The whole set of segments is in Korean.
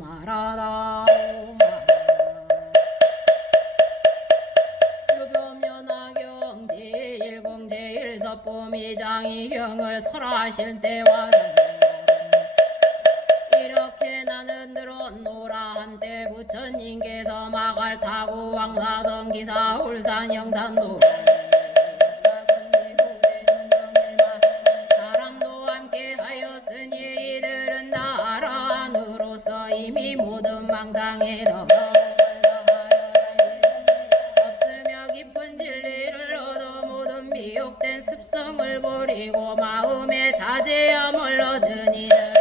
말하다 유변연하경 제1공 제1서품 이장이경을 설하실 때와 이렇게 나는 들었노라. 한때 부처님께서 마갈 타고 왕사성 기사 울산 영산 노라 사람도 함께 하였으니 이들은 나라 안으로서 이미 모든 망상에 더 없으며 깊은 진리를 얻어 모든 미혹된 습성을 버리고 마음의 자제함을 얻은 이들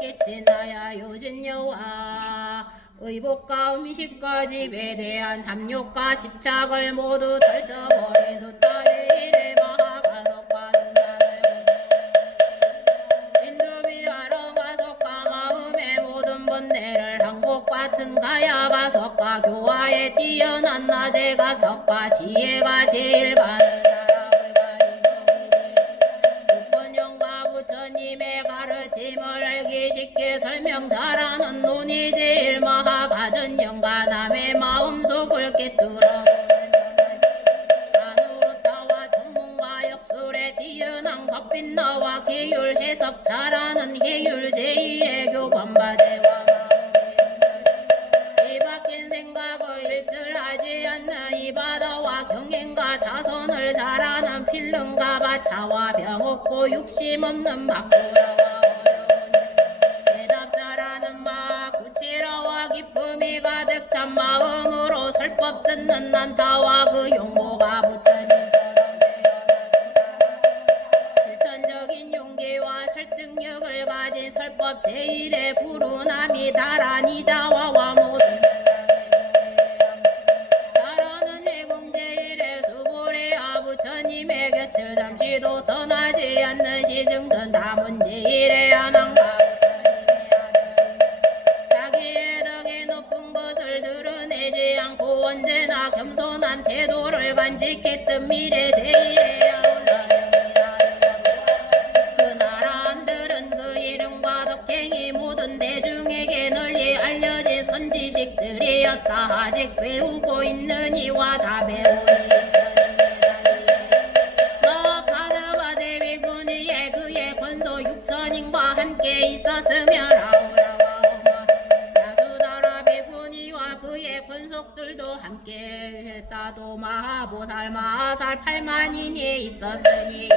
깨치나야 요진여와 의복과 음식과 집에 대한 담욕과 집착을 모두 덜쳐버린 두따의 일에 마하가석과 등단을 인두비아렁가석과 마음의 모든 번뇌를 항복같은 가야가석과 교화에 뛰어난 나제가석과 지혜가 제일 많은 부처님의 가르침을 알기 쉽게 설명 잘하는 눈이 제일 마하가전령과 남의 마음속을 꿰뚫어보는 안으로 타와 전문가 역술에 뛰어난 겉빛나와 계율 해석 잘하는 해율 제일의 교반바제와 이 바뀐 생각을 일절하지 않는 이 바다와 경행과 자선을 잘하는 필름과 바차와 병없고 욕심 없는 바꾸라와 어려운 대답 잘하는 마 구체라와 기쁨이 가득 찬 마음으로 설법 듣는 난타와 그 용모가 부처님처럼 실천적인 용기와 설득력을 가진 설법 제일의 불운함이 다란히 자와와 모든 부처님의 곁을 잠시도 떠나지 않는 시증든 다문제일의 안왕과 자기의 덕에 높은 것을 드러내지 않고 언제나 겸손한 태도를 간직했던 미래 제일의 아울러입니다. 그 나라안들은 그 이름과 덕행이 모든 대중에게 널리 알려진 선지식들이었다. 아직 배우고 있는 이와 다 배우니 육천인과 함께 있었으며 라오라와 야수다라 비구니와 그의 권속들도 함께 했다도 마하보살 마하살 8만인이 있었으니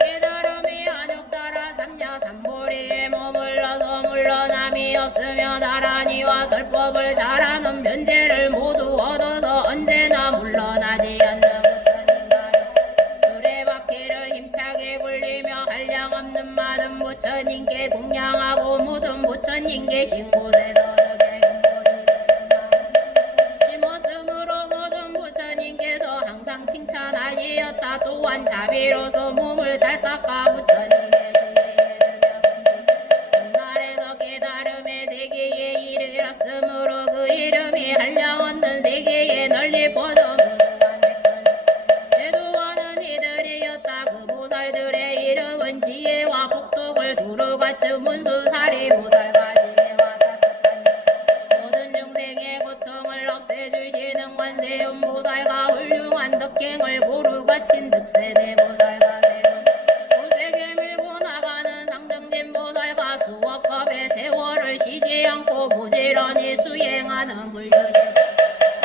깨달음이 안욕따라 삼냐 삼보리에 머물러서 물러남이 없으며 나란히와 설법을 잘하는 변제를 모두 얻어서 언제나 물러나지 않는 힘차게 굴리며 한량 없는 많은 부처님께 공양하고 묻은 부처님 계신 곳에서 덕의 근본이 되는 심었으므로 모든 부처님께서 항상 칭찬하시었다. 또한 자비로서 몸을 살닦아 부처님의 지혜를 배운 훗날에서 깨달음의 세계에 이르렀으므로 그 이름이 한량 없는 세계에 널리 퍼져 지혜와 복덕을 두루 갖춘 문수사리 보살과 지혜와 따뜻한 모든 중생의 고통을 없애주시는 관세음 보살과 훌륭한 덕행을 고루 갖춘 득세대 보살과 세운 고세계 밀고 나가는 상정진 보살과 수억겁의 세월을 쉬지 않고 부지런히 수행하는 불교신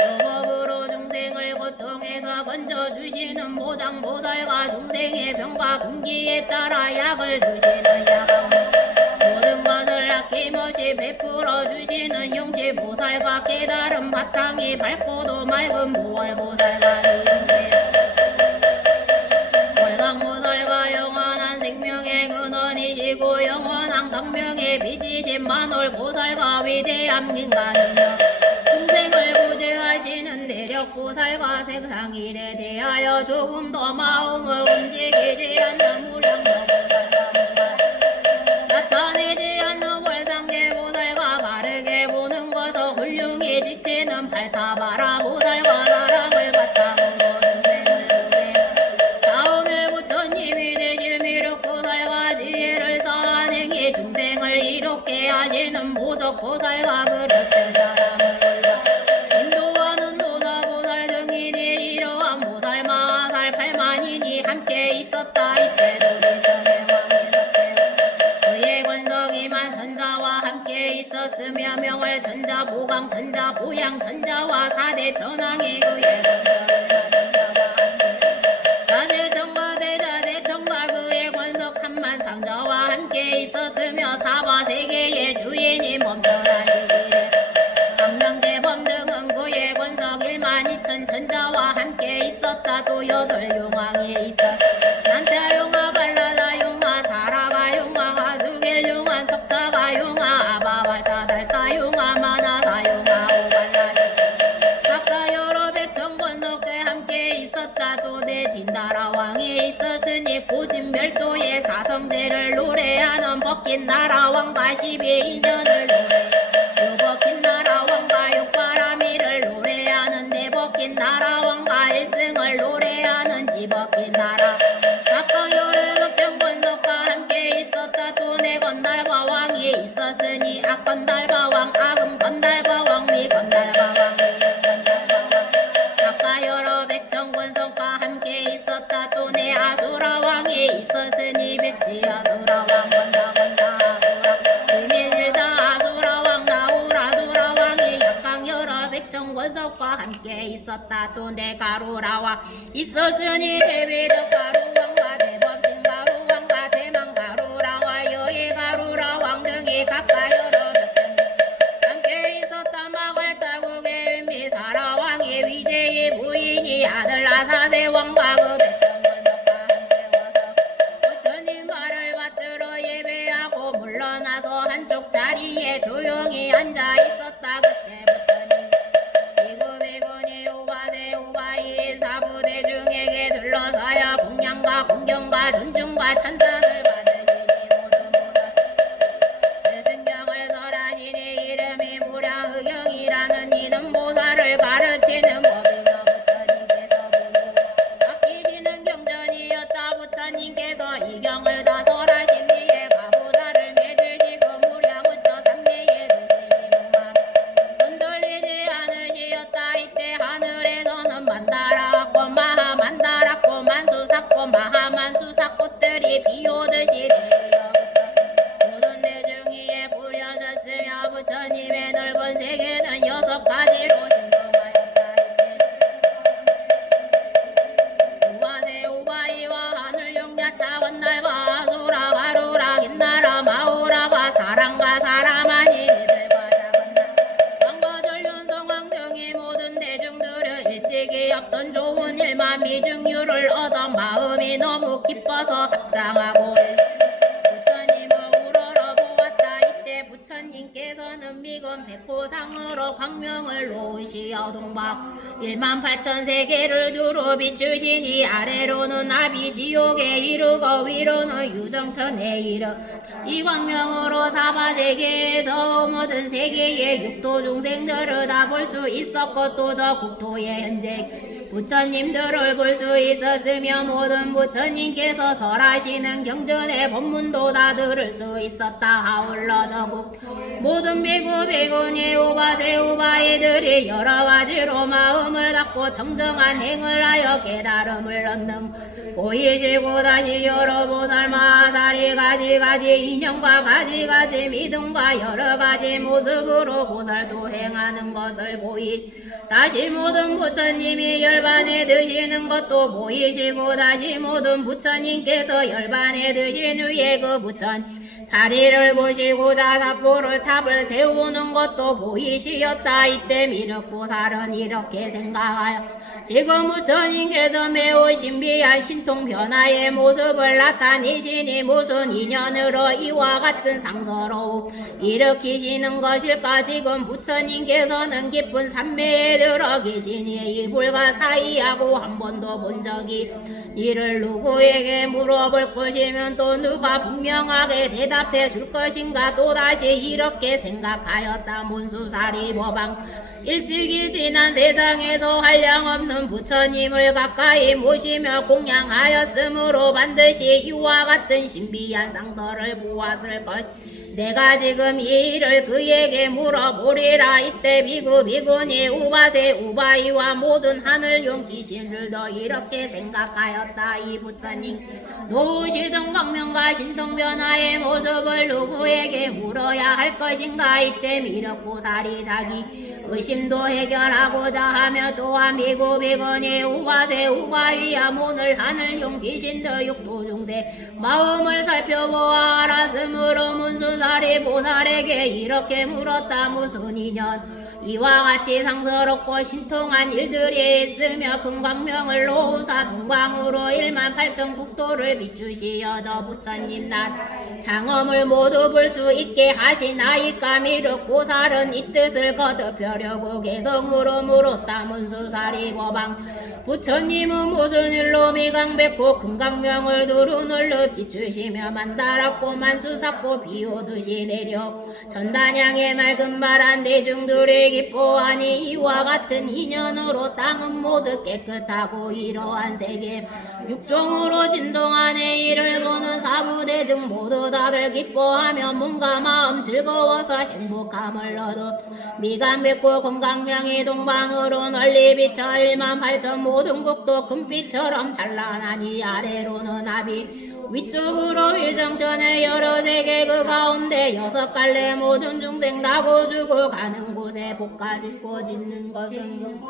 요법으로 중생을 고통에서 건져주시는 보상보살과 중생의 병과 금기에 따라 약을 주시는 약왕 모든 것을 아낌없이 베풀어 주시는 영시보살과 깨달은 바탕이 밝고도 맑은 보월보살과 월광보살과 영원한 생명의 근원이시고 영원한 강명의 빛이신 만월보살과 위대한 민간능력 중생을 구제하시는 내력보살과 생상일에 대하여 조금 더 마음을 움직이지 않는 무량보살과 나타내지 않는 월상계보살과 바르게 보는 것을 훌륭히 지키는 발타바라보살과 사랑을 바탕으로 중생을 보내 다음에 보살과 그릇된 사람을 올라 인도하는 노사보살 등이니 이러한 보살 마살 8만인이 함께 있었다. 이때 도리전의 왕이 섰대고 그의 권석이만 전자와 함께 있었으며 명월 전자 보강 전자 보양 전자와 4대 전왕이 그의 권석을 받은 자와 함께 자제청과 대자제청과 그의 권석 3만 상자와 함께 있었으며 사바세계의 주인이 멈춰다니기를 강명대범 등은 그의 권석 1만 2천 전자와 함께 있었다. 또 8용왕이 있었다. 난타용화 발라다용화 사라가용화 하수겔용화 덕차가용화 아바발타달타용화 마나사용화 오발라리 각각 여러 백천권석대 함께 있었다. 또 대진나라왕이 있었으니 고진별도의 사성제를 노래하는 벗긴나라왕과 12인연을 노래 벗긴나라왕과 육바라미를 노래하는 대벗긴나라왕과 일승을 노래하는 지벗긴나라 각각 여러 백천권석과 함께 있었다. 또 내건달바왕이 있었으니 악건달바왕 악음건달바왕 미건달바왕 미건달바왕 각각 여러 백천권석과 함께 있었다. 또 내 아수라왕이 있었으니 백지아수라왕 건다건다아수라 비밀일다 아수라왕 나우라수라왕이 약각 여러 백천권석과 함께 있었다. 또 내 가루라왕 있었으니 대비덕가루왕과 대법신가루왕과 대망가루라와 여의가루라왕 등이 각각 여러 백천 함께 있었다. 마갈타국의 윈비사라왕이 위제의 부인이 아들 아사세왕과 그 백천권석과 함께 와서 부처님 말을 받들어 예배하고 물러나서 한쪽 자리에 조용히 앉아 있었다. 그때 부처님 비구비구니 우바세 우바이 사부대 중에게 들러서야 공양과 공경과 존중과 찬탄을 받으시니 모든 보살 일승경을 설하시니 이름이 무량의경이라는 이는 보살을 가르치는 법이며 부처님께서 보고 아끼시는 경전이었다. 부처님께서 이 경을 다 설하신 뒤에 가보살을 맺으시고 무량우처 삼매에 드시니 목만 흔들리지 않으시었다. 이때 하늘에서는 만다라꽃 마하만다라꽃 만수사꽃 마하만수사꽃들이 비오듯이 내려 모든 대중위에 뿌려졌으며 부처님의 넓은 세계는 6가지로 신동하였다. 이때 우바세 우바이와 하늘용야 차원날바 아수라 가루라 긴나라 마우라바 사랑과 사라마니 이들과 작은나 왕과 전륜성왕 등이 모든 대중들은 일찍이 없던 좋은 일만 미중유를 얻어 마음이 너무 기뻐서 합장하고 부처님을 우러러 보았다. 이때 부처님께서는 미건 백호상으로 광명을 놓으시어 동박 18,000세계를 두루 비추시니 아래로는 아비지옥에 이르고 위로는 유정천에 이르 이 광명으로 사바세계에서 모든 세계의 육도 중생들을 다 볼 수 있었고 또 저 국토의 현재 부처님들을 볼 수 있었으며 모든 부처님께서 설하시는 경전의 법문도 다 들을 수 있었다. 아울러 저국 모든 비구 비구니 우바세 우바이들이 여러 가지로 마음을 닫고 정정한 행을 하여 깨달음을 얻는 보이시고 다시 여러 보살 마살이 가지가지 인연과 가지가지 믿음과 여러 가지 모습으로 보살도 행하는 것을 보이 다시 모든 부처님이 열반에 드시는 것도 보이시고 다시 모든 부처님께서 열반에 드신 후에 그 부처님 사리를 보시고자 사포를 탑을 세우는 것도 보이시었다. 이때 미륵보살은 이렇게 생각하여 지금 부처님께서 매우 신비한 신통 변화의 모습을 나타내시니 무슨 인연으로 이와 같은 상서로 일으키시는 것일까. 지금 부처님께서는 깊은 산매에 들어 계시니 이 불과 사이하고 한 번도 본 적이 이를 누구에게 물어볼 것이면 또 누가 분명하게 대답해 줄 것인가. 또다시 이렇게 생각하였다. 문수사리 법왕 일찍이 지난 세상에서 한량없는 부처님을 가까이 모시며 공양하였으므로 반드시 이와 같은 신비한 상서를 보았을 것. 내가 지금 이 일을 그에게 물어보리라. 이때 비구비구니 우바세 우바이와 모든 하늘용 귀신들도 이렇게 생각하였다. 이 부처님 노시등 광명과 신통변화의 모습을 누구에게 물어야 할 것인가. 이때 미륵보살이 자기 의심도 해결하고자 하며 또한 비구비구니 우바세 우바이와 모든 하늘용 귀신들 육도중생 마음을 살펴보아 알았으므로 문수사리 보살에게 이렇게 물었다. 무슨 인연 이와 같이 상스럽고 신통한 일들이 있으며 금광명을 놓으사 동방으로 18,000 국토를 비추시어 저 부처님 날 장엄을 모두 볼 수 있게 하시나이까. 미륵보살은 이 뜻을 거듭하려고 개성으로 물었다. 문수사리 보방 부처님은 무슨 일로 미강백호 금강명을 두루눌러 비추시며 만다랗고 만수삭고 비오듯이 내려 전단양의 맑은 바란 대중들이 기뻐하니 이와 같은 인연으로 땅은 모두 깨끗하고 이러한 세계 육종으로 진동하네. 이를 보는 사부대중 모두 다들 기뻐하며 몸과 마음 즐거워서 행복함을 얻어 미간백호 금강명이 동방으로 널리 비쳐 18,000 모든 국도 금빛처럼 찬란하니 아래로는 나비 위쪽으로 위정천의 여러 세계 그 가운데 6갈래 모든 중생 나고 주고 가는 곳에 복가 짓고 짓는 것은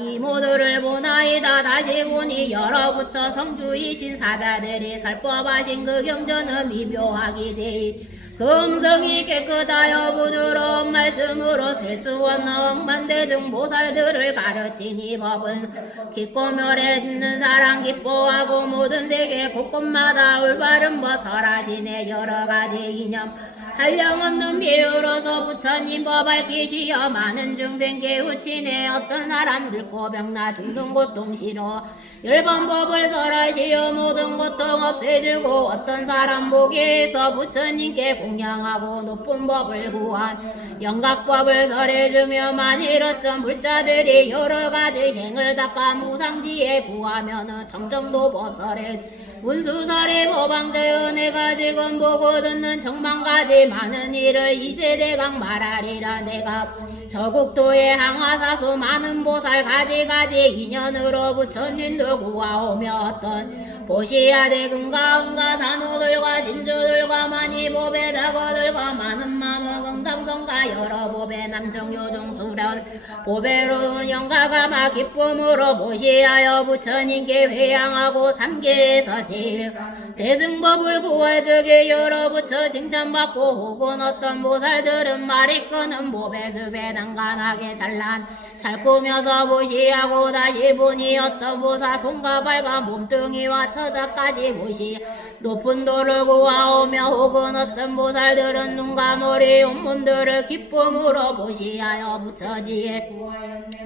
이 모두를 보나이다. 다시 보니 여러 부처 성주이신 사자들이 설법하신 그 경전은 미묘하기 제일 금성이 깨끗하여 부드러운 말씀으로 셀 수 없는 억만대중 보살들을 가르치니 법은 깊고 멸에 있는 사랑 기뻐하고 모든 세계 곳곳마다 올바른 벗설하시네. 여러가지 이념 한량없는 비유로서 부처님 법 밝히시어 많은 중생 깨우치네. 어떤 사람 늙고 병나 죽는 고통 싫어 10번 법을 설하시어 모든 고통 없애주고 어떤 사람 보기에서 부처님께 공양하고 높은 법을 구한 영각법을 설해주며 만일 어쩐 불자들이 여러가지 행을 닦아 무상지에 구하면은 정정도 법설해 문수설의 법왕자여 내가 지금 보고 듣는 정만가지 많은 일을 이제 대강 말하리라. 내가 저국도의 항화사수 많은 보살 가지가지 인연으로 부처님도 구하오며 어떤 보시야 대금가 은가 산호들과 진주들과 많이 보배 자거들과 많은 만원 은강성가 여러 보배 남정요종 수련 보배로운 영가가마 기쁨으로 보시하여 부처님께 회양하고 삼계에서 제일 대승법을 구할적에 여러 부처 칭찬받고 혹은 어떤 보살들은 말이 끄는 보배수배 난간하게 잘난 잘 꾸며서 보시하고 다시 보니 어떤 보사 손과 발과 몸뚱이와 처자까지 보시 높은 도를 구하오며 혹은 어떤 보살들은 눈과 머리 온몸들을 기쁨으로 보시하여 부처지에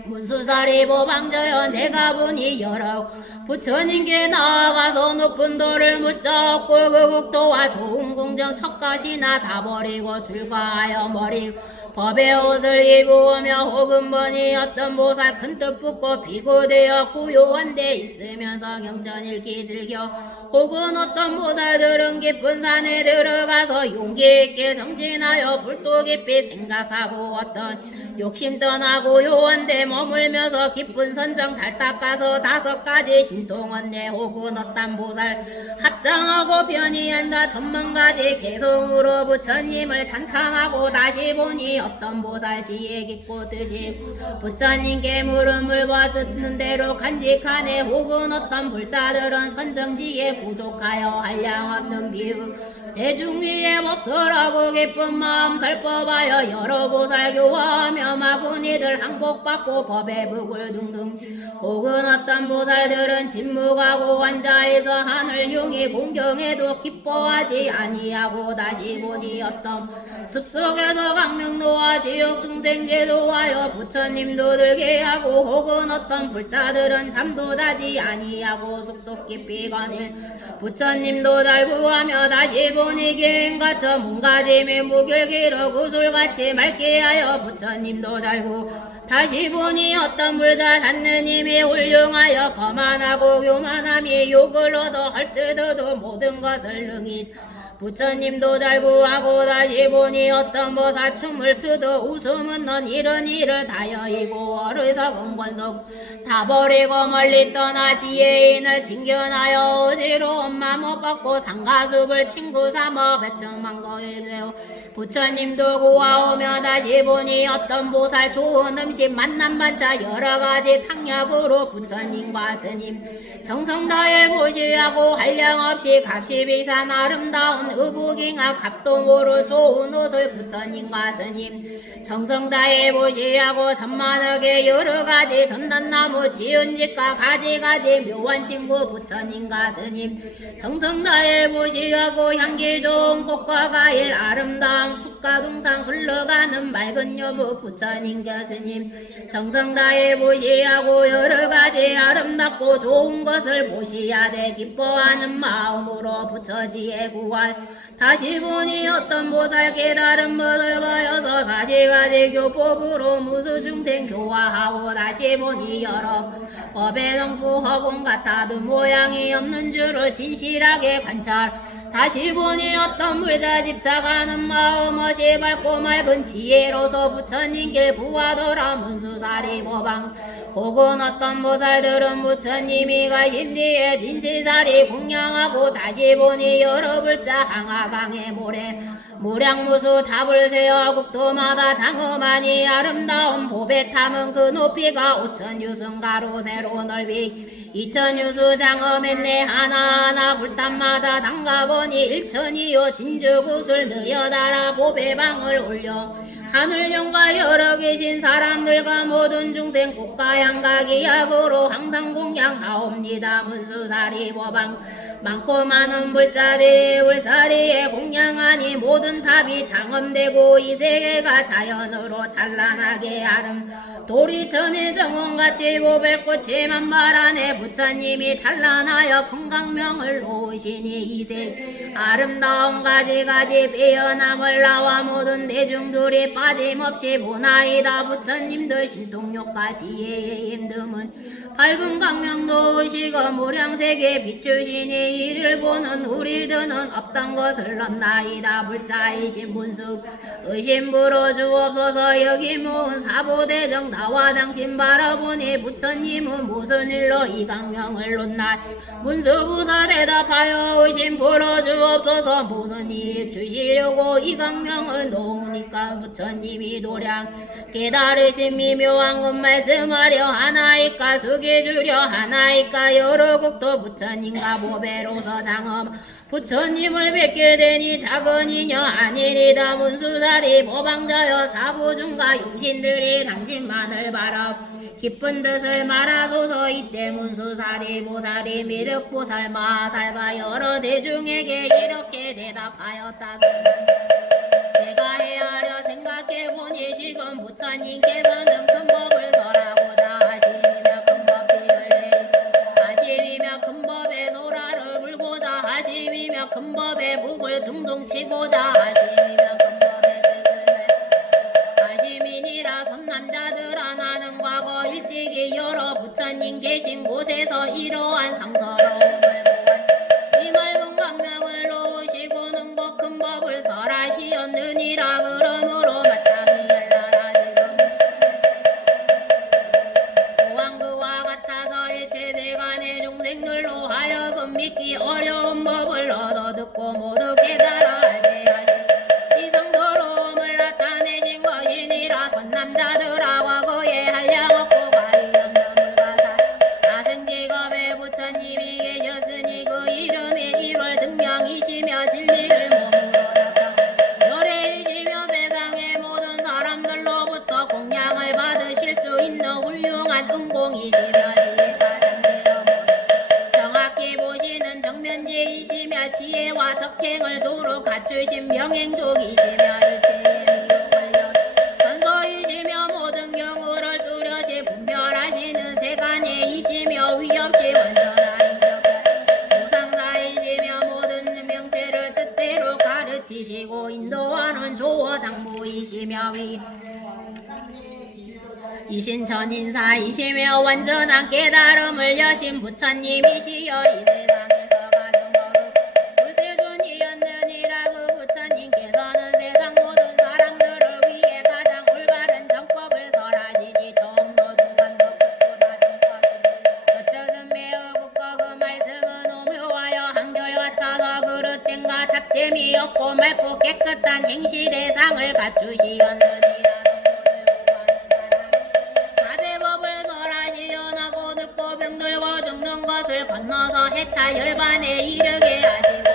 문수사리 보방저여 내가 보니 여러 부처님께 나아가서 높은 도를 묻자없고 그 국토와 좋은 궁정 척가시나 다 버리고 출가하여 머리 법의 옷을 입으며 혹은 번이 어떤 보살 큰 뜻 붙고 비고되어 고요한 데 있으면서 경전 읽기 즐겨 혹은 어떤 보살들은 깊은 산에 들어가서 용기 있게 정진하여 불도 깊이 생각하고 어떤 욕심 떠나고 요한데 머물면서 깊은 선정 달 닦아서 5가지 신통언내 혹은 어떤 보살 합장하고 변이한다 천만가지 개성으로 부처님을 찬탄하고 다시 보니 어떤 보살 시에 깊고 뜻이 부처님께 물음을 봐 듣는 대로 간직하네 혹은 어떤 불자들은 선정지에 부족하여 한량없는 비유 대중 위에 법설하고 기쁜 마음 설법하여 여러 보살 교화하며 마구니들 항복받고 법의 북을 등등 혹은 어떤 보살들은 침묵하고 앉아있어 하늘용이 공경해도 기뻐하지 아니하고 다시 보니 어떤 습속에서 강명노와 지옥 중생제도하여 부처님도 들게 하고 혹은 어떤 불자들은 잠도 자지 아니하고 속속 깊이 거닐 부처님도 잘 구하며 다시 보니 기행가처 몸가짐이 무결기로 구슬같이 맑게 하여 부처님도 잘구 다시 보니 어떤 불자 단느님이 훌륭하여 거만하고 교만함이 욕을 얻어 헐뜯어도 모든 것을 능히 부처님도 잘 구하고 다시 보니 어떤 보살 춤을 추듯 웃음은 넌 이런 일을 다여이고 어리석은 권속 다 버리고 멀리 떠나 지혜인을 징견하여 어지러운 맘 못 받고 상가숲을 친구 삼어 백정만 거일세요. 부처님도 구하오며 다시 보니 어떤 보살 좋은 음식 만난 반차 여러가지 탕약으로 부처님과 스님 정성 다해 보시하고 한량없이 값이 비싼 아름다운 의복잉아 값도 모를 좋은 옷을 부처님과 스님 정성 다해 보시하고 천만억의 여러가지 전단나무 지은집과 가지가지 묘한 친구 부처님과 스님 정성 다해 보시하고 향기 좋은 꽃과 과일 아름다운 숲과 동산 흘러가는 맑은 여부 부처님 교스님 정성 다해 보시하고 여러가지 아름답고 좋은 것을 보시야 돼 기뻐하는 마음으로 부처지에 구할 다시 보니 어떤 보살 깨달은 것을 봐여서 가지가지 교법으로 무수중생 교화하고 다시 보니 여러 법의 정부 허공 같아도 모양이 없는 줄을 진실하게 관찰 다시 보니 어떤 물자 집착하는 마음 어시 밝고 맑은 지혜로서 부처님 길 구하더라 문수사리 보방 혹은 어떤 보살들은 부처님이 가신 뒤에 진실사리 공양하고 다시 보니 여러 불자 항하강의 모래 무량무수 답을 세어 국도마다 장엄하니 아름다운 보배 탐은 그 높이가 5천유승 가로 세로 넓이 2천유수 장엄했네 하나하나 불탑마다 담가보니 1천이요 진주굿을 느려달아 보배방을 올려 하늘령과 여러 계신 사람들과 모든 중생 꽃과 양각이 약으로 항상 공양하옵니다. 문수사리 보방 많고 많은 불자들이 울사리에 공양하니 모든 탑이 장엄되고 이 세계가 자연으로 찬란하게 도리천의 정원같이 보배꽃이 만발하네 부처님이 찬란하여 금강명을 놓으시니 이세 아름다운 가지가지 빼어남을 나와 모든 대중들이 빠짐없이 보나이다. 부처님들 신통욕과 지혜의 힘듦은 밝은 강명 놓으시고 무량세계 비추시니 이를 보는 우리들은 없던 것을 넣나이다. 불자이신 분수 의심 불어주옵소서. 여기 모은 사보대정 나와 당신 바라보니 부처님은 무슨 일로 이 강명을 놓나. 문수부사 대답하여 의심 불어주옵소서. 무슨 이익 주시려고 이 강명을 놓으니까 부처님이 도량 깨달으신 미묘한 것 말씀하려 하나이까 숙여주려 하나이까 여러 국도 부처님과 보배로서 장엄 부처님을 뵙게 되니 작은 이녀 아니리다. 문수사리 보방자여 사부중과 용신들이 당신만을 바라 깊은 뜻을 말하소서. 이때 문수사리 보살이 미륵보살 마살과 여러 대중에게 이렇게 대답하였다. 내가 헤아려 생각해보니 지금 부처님께서는 큰 법을 설하고자 하심이며 큰 법비를 내리 하심이며 큰 법의 소라를 불고자 하심이며 큰 법의 북을 둥둥 치고자 하심이며 큰 법의 뜻을 말씀하심이니라. 선남자들아 나는 과거 일찍이 여러 부처님 계신 곳에서 이러한 상서로움을 보았 이 맑은 강명을 놓으시고는 곧 큰 법을 설하시었느니라. 그러므로 마땅히 열나라. 지금 또한 그와 같아서 일체 세간의 중생들로 하여금 믿기 어려운 법을 얻어 듣고 모두 깨달아 알게 하신 이 상서로움을 나타내신 것이니라. 선남자들아 과거에 한량없고 과히 없는 불가사 다승직업에 부처님이 계셨으니 그 이름이 1월 등명이시며 진리를 몸으로 나타 열애이시며 세상의 모든 사람들로부터 공양을 받으실 수 있는 훌륭한 은공이시며 지혜가 장대여 정확히 보시는 정면지이시며 지혜와 덕행을 도로 갖추신 명행족이시며 일체의 미혹을 열 선소이시며 모든 경우를 뚜렷이 분별하시는 세간예이시며 위없이 완전한 인격 무상사이시며 모든 명체를 뜻대로 가르치시고 인도하는 조어장부이시며 이신 전인사이시며 완전한 깨달음을 여신 부처님이시여 이 세상에서 가장 거룩 불세존이었느니라. 됨이 없고 맑고 깨끗한 행실의 상을 갖추시었느니라. 사제법을 설하시어나고 늙고 병들고 죽는 것을 건너서 해탈 열반에 이르게 하시고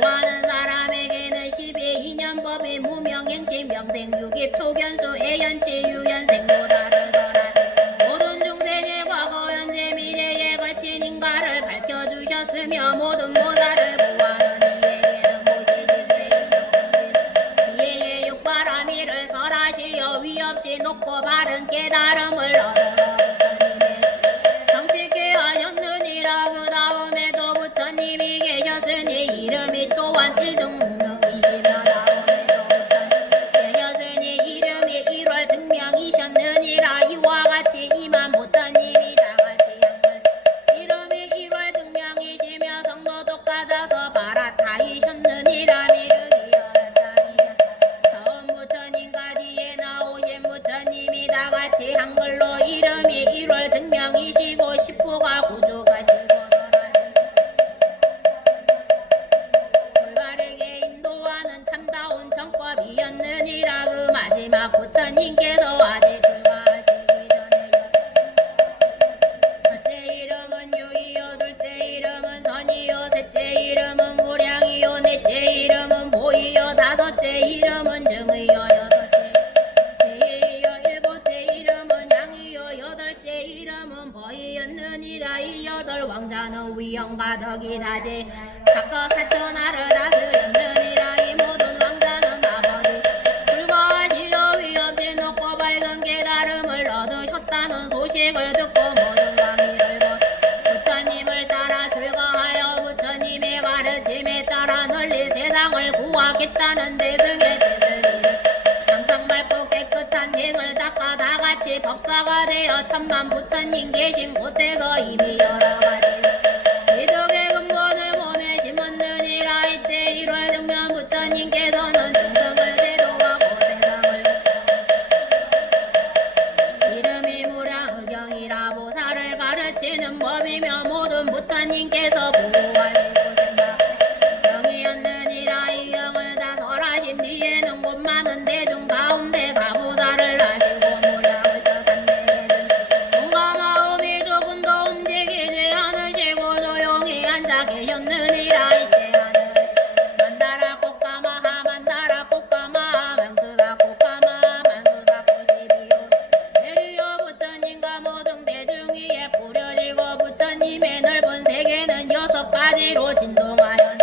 구하는 사람에게는 12인연법이 무명행심 명생유깁 초견수 애연치 유연생 노사를 설하 모든 중생의 과거 현재 미래에 걸친 인과를 밝혀주셨으며 모든 모사를 구하는 이에게는 모시신 지혜의 육바라미를 설하시어 위없이 높고 바른 깨달음을 얻어 성취케 하셨느니라. 그 다음에도 부처님이 계셨으니 이름이 또한 일등무명이시며 다음에도 부처님 계셨으니 이름이 1월 등명이셨느니라. 이와 같이 이만 부처님이 다같이 한번 이름이 1월 등명이시며 성도 똑같아서 바라타이셨느니라. 미륵이었다니라. 처음 부처님과 뒤에 나오신 부처님이 다같이 한글로 이름이 1월 등명이시고 십호가 구족하시고 올바르게 인도하는 참다운 정법이었느니라. 그 마지막 부처님께서 아직 출가하시기 전에 첫째 이름은 유이요 둘째 이름은 선이요 셋째 이름은 무량이요 넷째 이름은 보이요 다섯째 이름은 정의요 여섯째 제이요 일곱째 이름은 양이요 여덟째 이름은 버이였느니라. 이 여덟 왕자는 위엄과 덕이 자제 각각 사천하를 다스렸느니라. 이 모든 왕자는 아버지 불거하시어 위없이 높고 밝은 깨달음을 얻으셨다는 소식을 듣고 모든 왕이 열고 부처님을 따라 출가하여 부처님의 가르침에 따라 널리 세상을 구하겠다는 대승의 뜻을 이루 항상 맑고 깨끗한 행을 닦아 다같이 법사가 되어 천만 부처님 계신 곳에서 이미 여러 가지 이덕의 근본을 몸에 심었느니라. 이때 1월 등면 부처님께서는 중생을 제도하고 세상을 이름이 무량의경이라 보살을 가르치는 법이며 모든 부처님께서 보호하시고 생각 경이었느니라. 이 경을 다 설하신 뒤에는 곧 많은 대중 가운데 가보살을 하시고 무량의 저산대에 몸과 마음이 조금도 움직이지 않으시고 조용히 앉아 계셨느니라. 이때 하늘 만다라 꽃가마 만다라 꽃가마 명수다 꽃가마 만수다 꽃이비요 내리어 부처님과 모든 대중 위에 뿌려지고 부처님의 넓은 세계는 6가지로 진동하여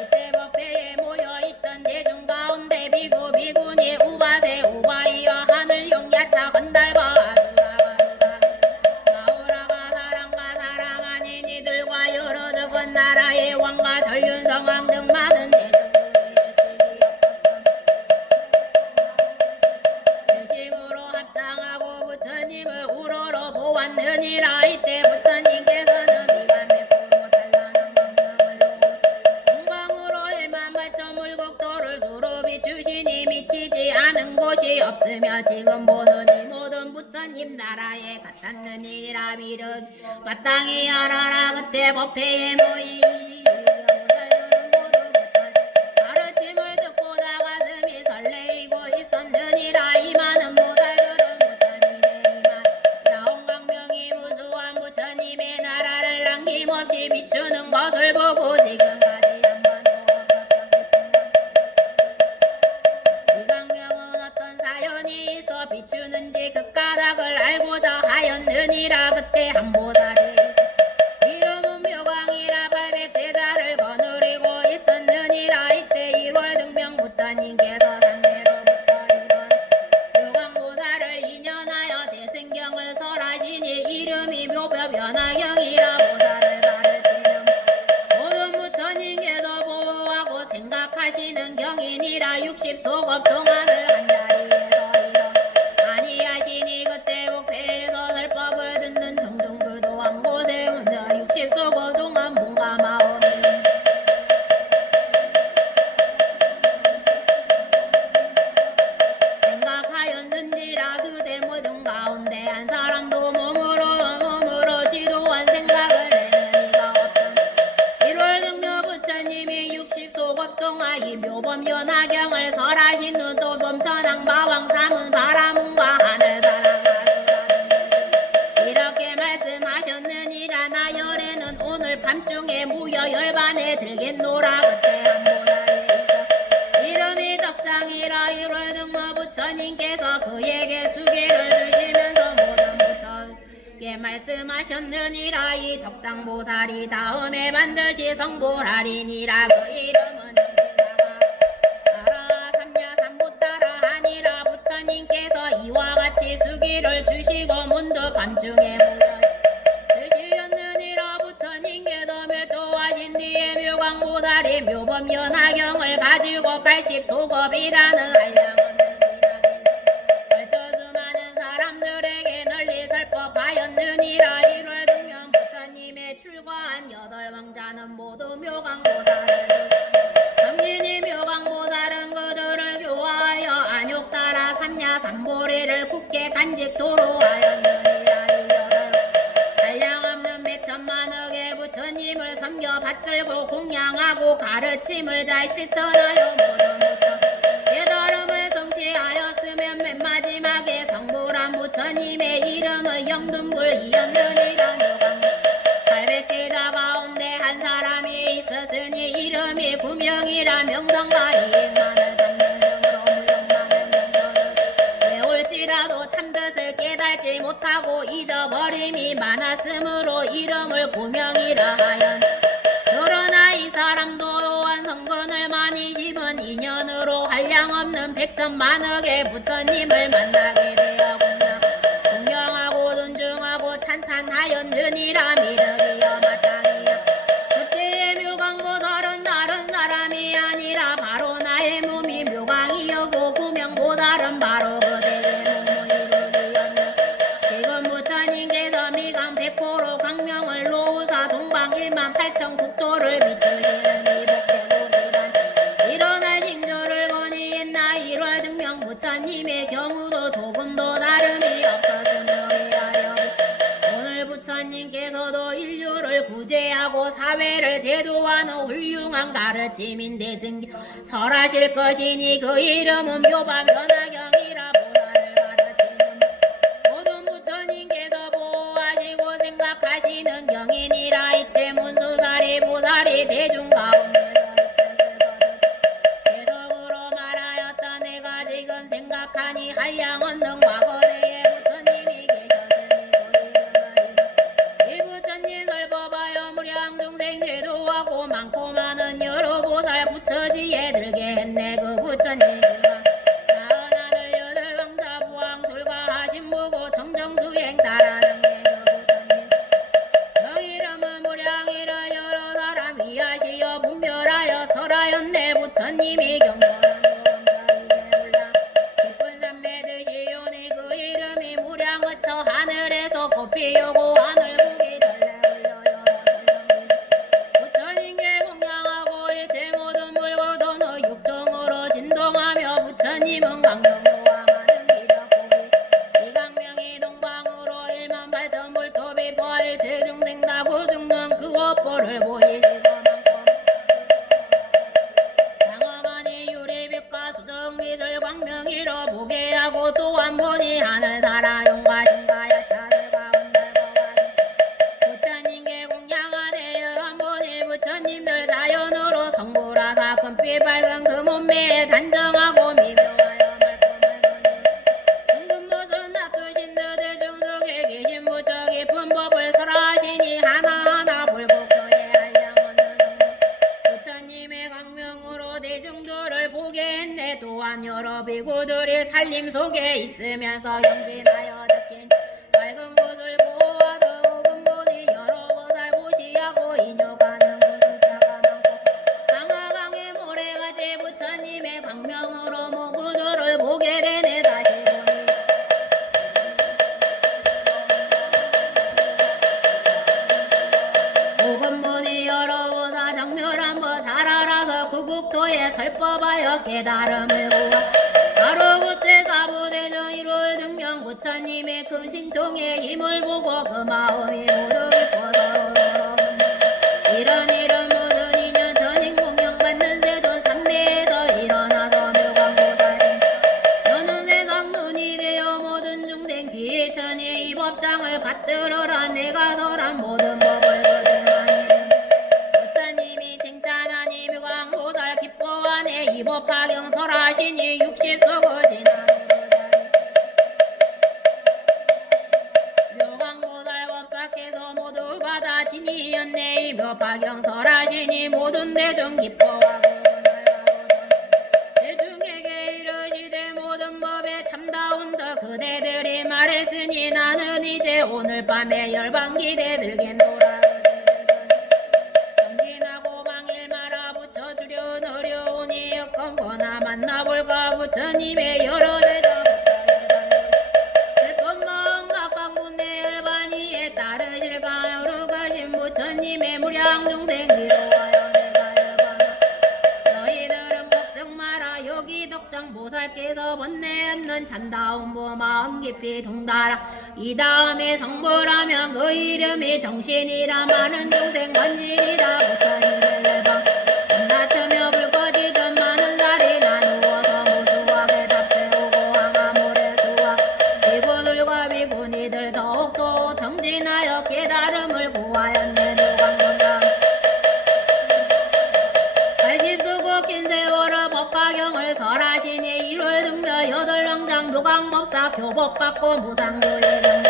이때 법회에 모여있던 대중 가운데 비구 비구니 우바세 우바이와 하늘용 야차 건달과 아수라가 마우라가 사람과 사람 아닌 이들과 여러 적은 나라의 왕과 전륜성왕 등 많은 대중으로 합장하고 부처님을 우러러 보았느니라. 이때 부처님께서는 미간매 포로 찬란한 광명을 동방으로 18,000물국도를 두루 비추시니 미치지 않은 곳이 없으며 지금 보는 이 모든 부처님 나라에 같았느니라. 미륵 마땅히 알아라. 그때 법회에 모인 가르침을 듣고 다 가슴이 설레이고 있었느니라. 이 많은 모살들은 부처님의 이만 나온광명이 무수한 부처님의 나라를 남김없이 비추는 것을 보고 지금까지 한번 이 광명은 어떤 사연이 있어 비추는지 그 까닭을 알고자 하였느니라. 그때 한 보살이 이름은 묘광이라 800제자를 거느리고 있었느니라. 이때 1월 등명 부처님께서 상대로부터 이런 묘광보살을 인연하여 대승경을 설하시니 이름이 묘법연화경이라 보살을 가르치는 모든 부처님 묘범 연하경을 설하시는 또 범천왕 마왕 사문 바라문과 하늘 사랑하소서. 이렇게 말씀하셨느니라. 나열에는 오늘 밤중에 무여 열반에 들겠노라. 그때 한보다리 이름이 덕장이라. 1월 등모 부처님께서 그에게 수계를 주시면서 모든 부처께 말씀하셨느니라. 이 덕장보살이 다음에 반드시 성불하리니라. 그 이름은 따라 삼야 삼부 따라 하니라. 부처님께서 이와 같이 수기를 주시고 문득 밤중에 모여 드시었느니라. 부처님께서 멸도하신 뒤에 묘광보살이 묘범 연하경을 가지고 80소겁이라는 한량 없는 걸쳐 수많은 사람들에게 널리 설법하였느니라. 1월 등명 부처님의 출과한 8왕자는 모두 묘광보살을 성진이 묘광보살은 그들을 교화하여 안욕 따라 삼야 삼보리를 굳게 간직토로 하였느니라. 한량없는 백천만억의 부처님을 섬겨 받들고 공양하고 가르침을 잘 실천하여 모든 부처 깨달음을 성취하였으면 맨 마지막에 성불한 부처님의 이름은 영둔불이었느니라. 팔백제자 가운데 한 사람이 있었으니 이름이 구명이라. 명성과 이행만을 담는 영으로 무용만은 영전을 배울지라도 참뜻을 깨달지 못하고 잊어버림이 많았으므로 이름을 구명이라 하였. 그러나 이 사람도 완성근을 많이 심은 인연으로 한량없는 백천만억의 부처님을 만나게 되어 공경하고 존중하고 찬탄하였느니라. 미륵이여 마땅이여. 그때의 묘광보살은 다른 사람이 아니라 바로 나의 몸이 묘광이었고 구명보살은 바로 그대의 몸의 이름이었네. 지금 부처님께서 미강 백호로 광명을 놓으사 동방 1만 8천 국도를 비추시는 이 복대고비란 일어날 징조를 보니 옛날 1월 등명 부처님의 경우도 조금도 다름이 없었으며 오늘 부처님께서도 인류를 구제하고 사회를 제도하는 훌륭한 가르침인데 설하실 것이니 그 이름은 묘밤 연하경이라. 보살을 가르치는 모든 부처님께서 보호하시고 생각하시는 경이니라. 이때 문수사리 보살이 대중 가운데서 계속으로 말하였다. 내가 지금 생각하니 한량없는 과거세의 부처님이 계셨으니 이 부처님 설법하여 무량 중생 제도하고 많고 많은 여러 보살 부처지에 들게 했네. 그 부처님 나은 아들 여덟 왕자 부왕 출가하신 보고 정정수행 따라는 게 그 이름은 무량이라. 여러 사람 위하시어 분별하여 설하였네. 부처님이 경건한 도범자리에 올라 깊은 산매 드시오니 그 이름이 무량의처 하늘에서 꽃피우고 하늘 국이 전래 흘려요. 부처님께 공양하고 일체 모든 물고도는 육종으로 진동하며 부처님은 강명호와 많은 기력고이 이 강명이 동방으로 1만 8천 불도비 보일 제중생 다구 죽는 그 업보를 보이시고 장어머니 유리빛과 수정빛을 광명이로 보게 하고 또한 보니 하늘사라 용과 신가야 차를 가운데 보가니 부처님께 공양하되 한 보니 부처님들 자연으로 성불하사 금빛 밝은 그 몸매에 단정하고 미묘하여 말고 중금노선 놔두신 듯 대중속에 계신 부처 깊은 법을 설하시니 하나하나 불국토에 한량없는 부처님의 광명으로 대중들을 보게 했네. 또한 여러 비구들이 살림 속에 있으면서 경진하여 적힌 밝은 곳을 보호하고 근본이 여러 보살 보시하고 인욕하는 구술자가 많고 강화강의 모래같이 부처님의 광명으로 모구들을 보게 되네. 다시 보니 오근본이 여러 보사 정멸한 보살 알아서 그 국토에 설법하여 깨달음을 구하 바로 그때 사부대전 1월 등명 부처님의 큰 신통의 힘을 보고 그 마음이 모두 깊어 서로 이런 모든 인연 전인 공양받는 세존 삼매에서 이르시며 박영설하시니 모든 대중 기뻐하고 대중에게 이르시되 모든 법에 참다운 더 그대들이 말했으니 나는 이제 오늘 밤에 열반기대 들겠노라. 정진하고 방일 말아 붙여주려 어려우니 여건거나 만나볼까 부처님의 여러 대자 슬픈 마음 각광분의 열반위에 따르실까 여러가신 부처님의 무량 중생 위로하여 내가 열반하 너희들은 걱정 마라. 여기 덕장 보살께서 번뇌 없는 참다운 부 마음 깊이 동달아 이 다음에 성불하면 그 이름이 정신이라 많은 중생 원진이라 부처님의 열반 낮으며 불 꺼지던 많은 살이 나누어서 무수하게 답세우고 항아 모래수와 비구들과 비구니들 더욱더 정진하여 깨달음을 구하였네. 누광문당 80수고 긴 세월의 법화경을 설하시니 1월 등며 8왕장 누광법사 교법받고 무상교회는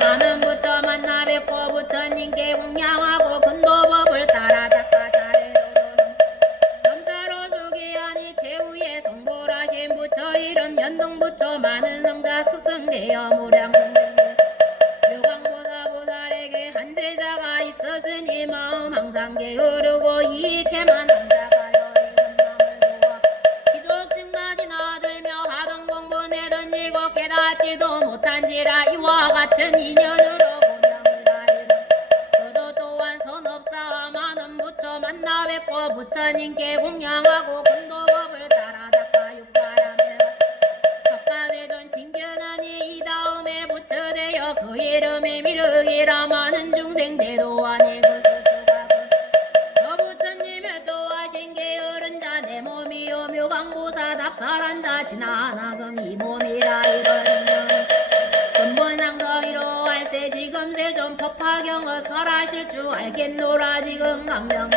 많은 부처 만나 뵙고 부처님께 공양하고 근도법을 따라 닦아 잘해도록 점자로 수기하니 최후에 성불하신 부처 이름 연동부처 많은 성자 스승되어 무량 유광보사 보살에게 한 제자가 있었으니 마음 항상 게으르고 이익해만 한자가 여의는 마음을 모아 기족증만이 나들며 하던 공부 내던지고 깨닫지도 못한지라 이와 같은 인연으로 공양을 하리라. 그도 또한 선업사와 많은 부처 만나 뵙고 부처님께 공양하고 근도법을 따라 닦아 육바라며 석가대전 진견하니 이 다음에 부처되어 그 이름이 미륵이라 많은 중생 제도하니 그 수주가 저 부처님을 또하신 게으른 자 내 몸이요 묘광보사 답살한 자 지나나금 이 몸이라 이러면 근본상서 이로할세 지금 세존 법화경을 설하실 줄 알겠노라. 지금 강명을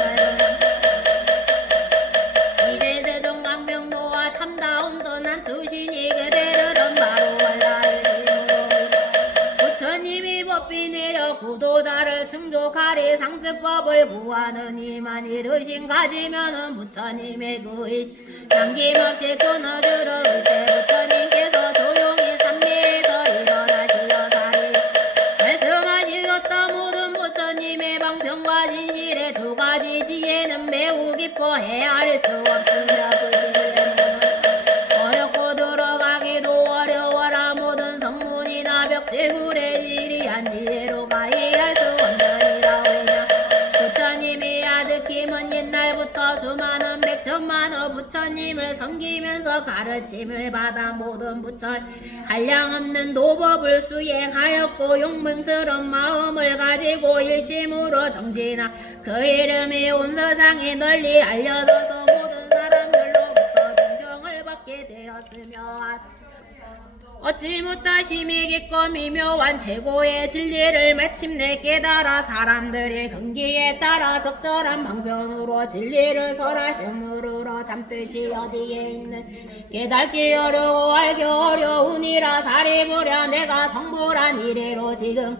이제 세존 강명도와 참다운 떠난 뜻이니 그대들은 바로 원라이리로 부처님이 법비 내려 구도자를 충족하리 상습법을 구하는 이만 이르신 가지면은 부처님의 그 의식 남김없이 끊어주러 올때 부처님께서 조용히 삼매에서 일어나시어 사리 말씀하시었다. 모든 부처님의 방편과 진실의 두 가지 지혜는 매우 기뻐해야 할 수 없으며 그 지혜는 어렵고 들어가기도 어려워라. 모든 성문이나 벽제불의 지리한 지혜로 가이할 수 없느니라. 왜냐 부처님이 아득힘은 옛날부터 수많은 백천만의 부처님을 섬기면서 가르침을 받아 모든 부처 한량없는 도법을 수행하였고 용맹스러운 마음을 가지고 일심으로 정진하 그 이름이 온 세상에 널리 알려져서 모든 사람들로부터 존경을 받게 되었으며 어찌 못하심이 깊고 미묘한 최고의 진리를 마침내 깨달아 사람들의 근기에 따라 적절한 방편으로 진리를 설하심으로 참뜻이 어디에 있는 깨닫기 어려워 알기 어려우니라. 사리부려 내가 성불한 이래로 지금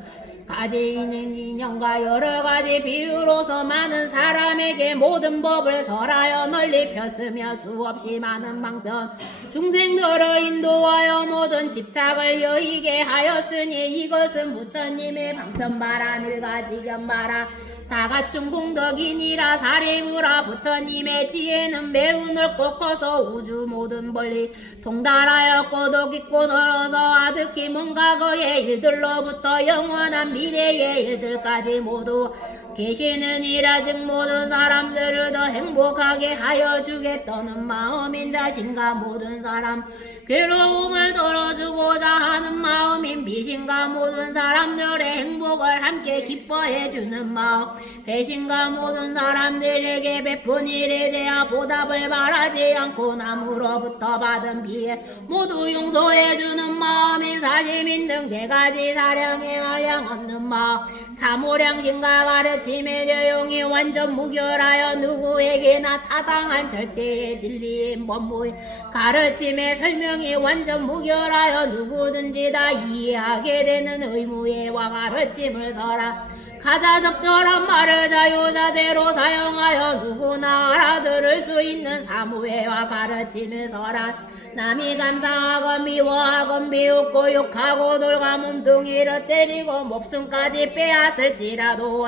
가지 인연과 여러 가지 비유로서 많은 사람에게 모든 법을 설하여 널리 폈으며 수없이 많은 방편 중생들을 인도하여 모든 집착을 여의게 하였으니 이것은 부처님의 방편 바라 밀가지견 바라 다갖춘 공덕이니라. 사리무라 부처님의 지혜는 매우 넓고 커서 우주 모든 권리 통달하였고 도 깊고 넓어서 아득히 먼 과거의 일들로부터 영원한 미래의 일들까지 모두 계시느니라. 즉 모든 사람들을 더 행복하게 하여 주겠다는 마음인 자신과 모든 사람 괴로움을 덜어주고자 하는 마음인 비신과 모든 사람들의 행복을 함께 기뻐해 주는 마음 배신과 모든 사람들에게 베푼 일에 대한 보답을 바라지 않고 남으로부터 받은 비에 모두 용서해 주는 마음인 사심인 등 네 가지 사량에 한량 없는 마음 사무량신과 가르침의 내용이 완전 무결하여 누구에게나 타당한 절대의 진리인 법무의 가르침의 설명이 완전 무결하여 누구든지 다 이해하게 되는 의무의 와 가르침을 설하 가자 적절한 말을 자유자재로 사용하여 누구나 알아들을 수 있는 사무회와 가르치면서란 남이 감상하건 미워하건 비웃고 욕하고 돌과 몸뚱이를 때리고 목숨까지 빼앗을지라도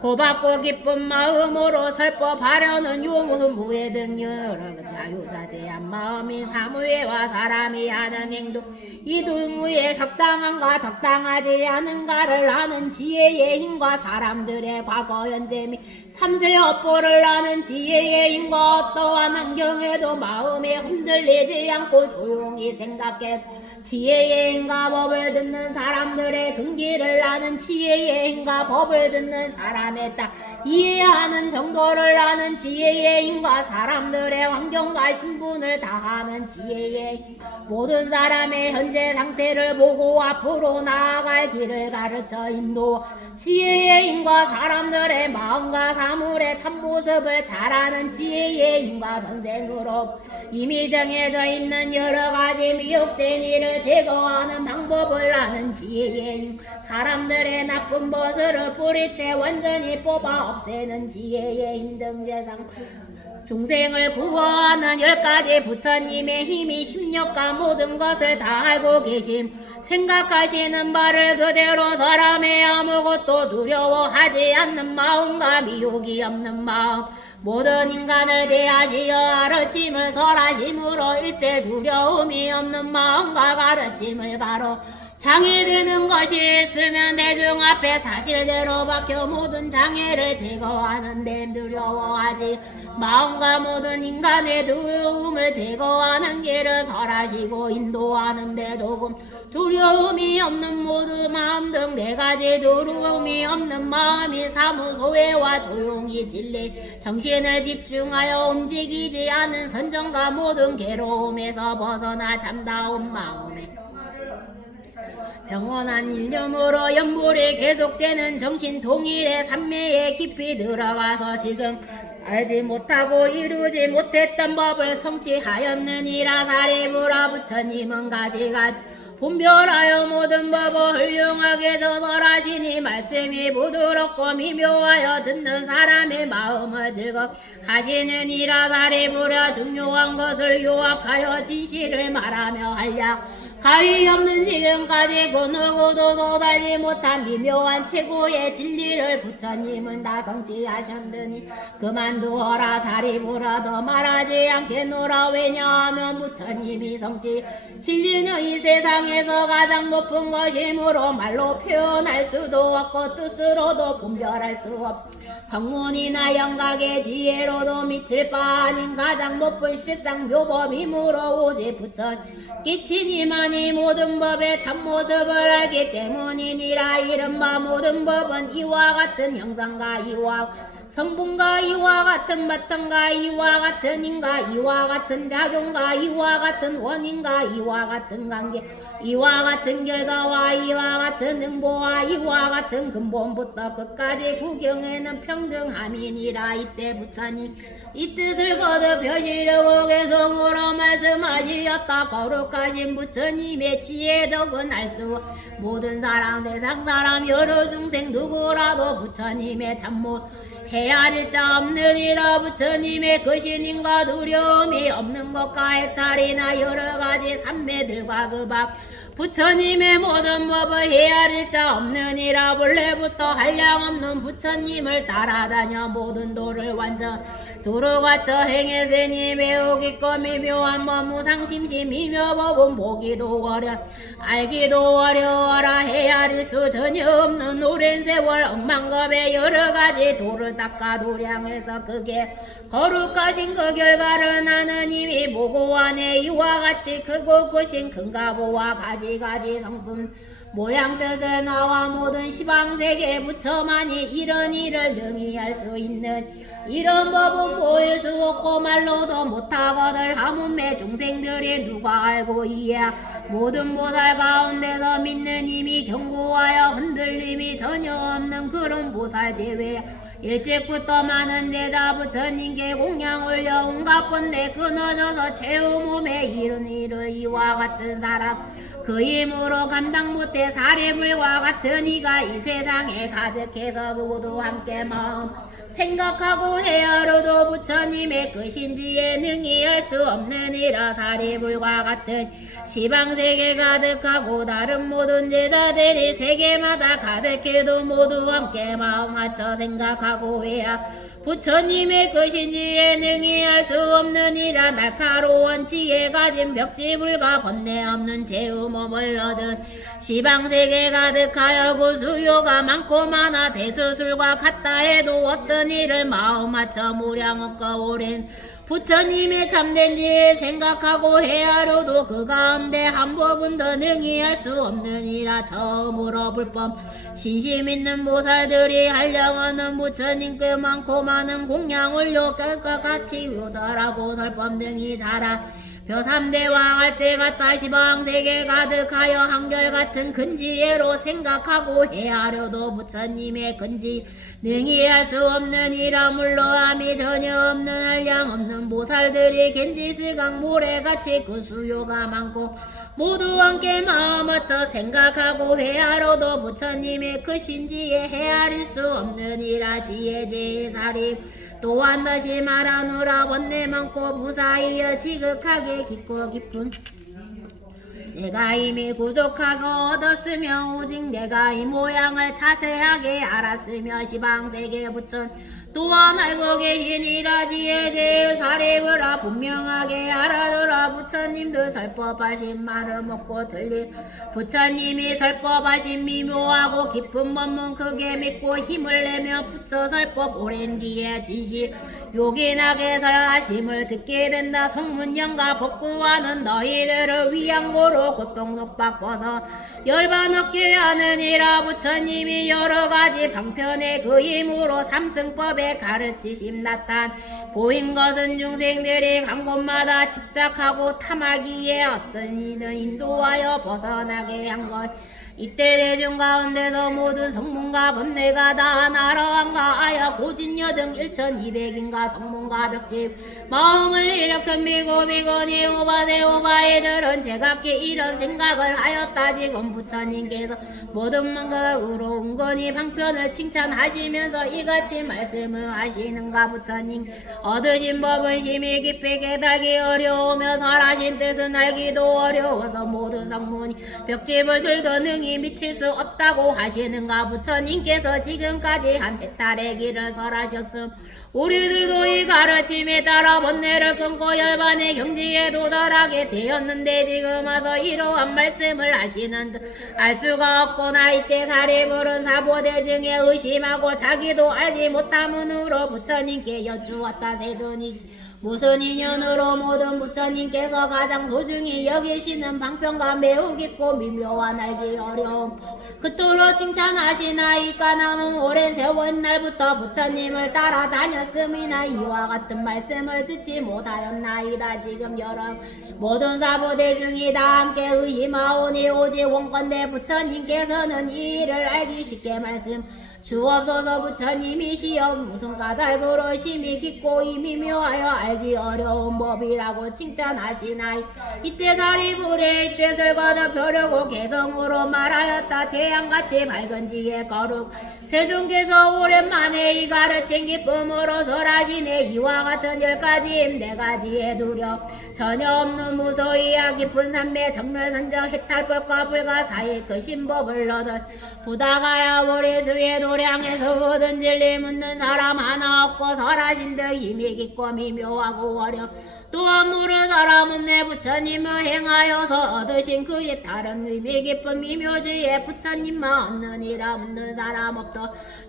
고받고 기쁜 마음으로 설법하려는 유무무회 등 여러 자유자재한 마음인 사무회와 사람이 하는 행동 이 등의 적당한가 적당하지 않은가를 아는 지혜의 힘과 사람들의 과거 현재 및 삼세 업보를 아는 지혜의 힘과 어떠한 환경에도 마음이 흔들리지 않고 조용히 생각해 지혜의 힘과 법을 듣는 사람들의 근기를 아는 지혜의 힘과 법을 듣는 사람의 딱 이해하는 정도를 아는 지혜의 힘과 사람들의 환경과 신분을 다하는 지혜의 힘 모든 사람의 현재 상태를 보고 앞으로 나아갈 길을 가르쳐 인도 지혜의 힘과 사람들의 마음과 사물의 참모습을 잘 아는 지혜의 힘과 전생으로 이미 정해져 있는 여러 가지 미혹된 일을 제거하는 방법을 아는 지혜의 힘 사람들의 나쁜 것을 뿌리채 완전히 뽑아 없애는 지혜의 힘 등 세상 중생을 구원하는 10가지 부처님의 힘이 심력과 모든 것을 다 알고 계심 생각하시는 바를 그대로 사람의 아무것도 두려워하지 않는 마음과 미혹이 없는 마음 모든 인간을 대하시어 가르침을 설하심으로 일체 두려움이 없는 마음과 가르침을 가로 장애되는 것이 있으면 대중 앞에 사실대로 박혀 모든 장애를 제거하는 데 두려워하지 마음과 모든 인간의 두려움을 제거하는 길을 설하시고 인도하는 데 조금 두려움이 없는 모든 마음 등 4가지 두려움이 없는 마음이 사무소회와 조용히 진리 정신을 집중하여 움직이지 않은 선정과 모든 괴로움에서 벗어나 참다운 마음에 평온한 일념으로 연불이 계속되는 정신 통일의 삼매에 깊이 들어가서 지금 알지 못하고 이루지 못했던 법을 성취하였느니라 사리부라 부처님은 가지가지 분별하여 모든 법을 훌륭하게 저설하시니 말씀이 부드럽고 미묘하여 듣는 사람의 마음을 즐겁하시느니라 사리부라 중요한 것을 요약하여 진실을 말하며 한량 가히 없는 지금까지 그 누구도 도달지 못한 미묘한 최고의 진리를 부처님은 다 성취하셨으니 그만두어라 사리부라 더 말하지 않겠노라 왜냐하면 부처님이 성취 진리는 이 세상에서 가장 높은 것이므로 말로 표현할 수도 없고 뜻으로도 분별할 수 없 성문이나 영각의 지혜로도 미칠 바 아닌 가장 높은 실상 묘법이므로 오직 부처 끼치니만이 모든 법의 참모습을 알기 때문이니라 이른바 모든 법은 이와 같은 형상과 이와 성분과 이와 같은 바탕과 이와 같은 인과 이와 같은 작용과 이와 같은 원인과 이와 같은 관계 이와 같은 결과와 이와 같은 응보와 이와 같은 근본부터 끝까지 구경에는 평등함이니라 이때 부처님 이 뜻을 거듭하시려고 계속으로 말씀하시었다 거룩하신 부처님의 지혜 덕은 알 수 모든 사람 세상 사람 여러 중생 누구라도 부처님의 참모 헤아릴 자 없느니라 부처님의 그 신임과 두려움이 없는 것과 해탈이나 여러가지 삼매들과 그 밖 부처님의 모든 법을 헤아릴 자 없느니라 본래부터 한량없는 부처님을 따라다녀 모든 도를 완전 두루과처 행했으니 매우 깊고 미묘한 무상심시 미묘법은 보기도 어려 알기도 어려워라 헤아릴 수 전혀 없는 오랜 세월 억만겁의 여러가지 도를 닦아 도량해서 그게 거룩하신 그 결과를 나는 이미 보고하네 이와 같이 크고 크신 큰가보와 가지가지 성품 모양 뜻은 나와 모든 시방세계 부처만이 이런 일을 능히 할 수 있는 이런 법은 보일 수 없고 말로도 못하거들 하물매 중생들이 누가 알고 이해 모든 보살 가운데서 믿는 힘이 견고하여 흔들림이 전혀 없는 그런 보살 제외 일찍부터 많은 제자 부처님께 공양 올려 온갖 번데 끊어져서 채우 몸에 이른 이를 이와 같은 사람 그 힘으로 감당 못해 사리불과 같은 이가 이 세상에 가득해서 그 모두 함께 마음 생각하고 헤아려도 부처님의 끝인지에 능히 할 수 없는 이라 사리불과 같은 시방세계 가득하고 다른 모든 제자들이 세계마다 가득해도 모두 함께 마음 맞춰 생각하고 해야 부처님의 것인지에 능히 할 수 없는 이라 날카로운 지혜 가진 벽지불과 번뇌 없는 제우 몸을 얻은 시방세계 가득하여 그 수요가 많고 많아 대수술과 같다 해도 어떤 일을 마음 맞춰 무량 없고 오랜 부처님의 참된 지혜 생각하고 헤아려도 그 가운데 한 법은 더 능히 할 수 없는 이라 처음으로 불법 신심 있는 보살들이 하려고는 부처님께 많고 많은 공양 올려 깔과 같이 요달하고 설법 등이 자라 벼삼대와 할때 같다 시방세계 가득하여 한결같은 근지혜로 생각하고 헤아려도 부처님의 근지 능히 할 수 없는 이라 물러함이 전혀 없는 한량 없는 보살들이 겐지스강 모래같이 그 수요가 많고 모두 함께 마음 맞춰 생각하고 헤아려도 부처님의 크신지에 헤아릴 수 없는 이라 지혜제사림 또한 다시 말하노라 번뇌 많고 무사이여 지극하게 깊고 깊은 내가 이미 구족하고 얻었으며 오직 내가 이 모양을 자세하게 알았으며 시방세계 부처 또한 알고 계시니라 지혜제의 사례브라 분명하게 알아두라 부처님도 설법하신 말을 먹고 들린 부처님이 설법하신 미묘하고 깊은 법문 크게 믿고 힘을 내며 붙여 설법 오랜 뒤에 진실 요긴하게 설하심을 듣게 된다 성문영과 법구하는 너희들을 위양고로 고통속박 벗어 열반 얻게 하느니라 부처님이 여러가지 방편의 그 힘으로 삼승법에 가르치심 나탄 보인 것은 중생들이 간 곳마다 집착하고 탐하기에 어떤 이는 인도하여 벗어나게 한 것 이때 대중 가운데서 모든 성문과 번뇌가 다 나라한가 아야 고진여 등 1200인가 성문과 벽집 마음을 일으킨 비고비고니 오바세 오바이들은 제각기 이런 생각을 하였다 지금 부처님께서 모든 만각으로 은근히 방편을 칭찬하시면서 이같이 말씀을 하시는가 부처님 얻으신 법은 심히 깊이 깨달기 어려우며 설하신 뜻은 알기도 어려워서 모든 성문이 벽집을 들도 능히 미칠 수 없다고 하시는가 부처님께서 지금까지 한 해탈의 길을 설하셨음 우리들도 이 가르침에 따라 번뇌를 끊고 열반의 경지에 도달하게 되었는데 지금 와서 이러한 말씀을 하시는 듯 알 수가 없구나 이때 사리불은 사보대중에 의심하고 자기도 알지 못함으로 부처님께 여쭈었다 세존이지 무슨 인연으로 모든 부처님께서 가장 소중히 여기시는 방편과 매우 깊고 미묘한 알기 어려움 그토록 칭찬하시나이까 나는 오랜 세월 날부터 부처님을 따라다녔음이나 이와 같은 말씀을 듣지 못하였나이다 지금 여러 모든 사보대중이 다 함께 의심하오니 오직 원건대 부처님께서는 이 일을 알기 쉽게 말씀 주옵소서 부처님이시여 무슨 까닭으로 심히 깊고 미묘하여 알기 어려운 법이라고 칭찬하시나이 이때 사리불에 이때 설거는 벼려고 개성으로 말하였다 태양같이 밝은 지혜 거룩 세존께서 오랜만에 이 가르친 기쁨으로 설하시네 이와 같은 10가지 4가지의 두려 전혀 없는 무소이야 깊은 산매 정멸선정 해탈법과 불가사의 그 신법을 얻은 부다가야 모래수에 도량에서 얻은 진리 묻는 사람 하나 없고 설하신 듯 힘이 깊고 미묘하고 어려 또한 모르는 사람 없네 부처님을 행하여서 얻으신 그의 다른 의미 깊은 미묘주의 부처님만 얻느니라 묻는 사람 없도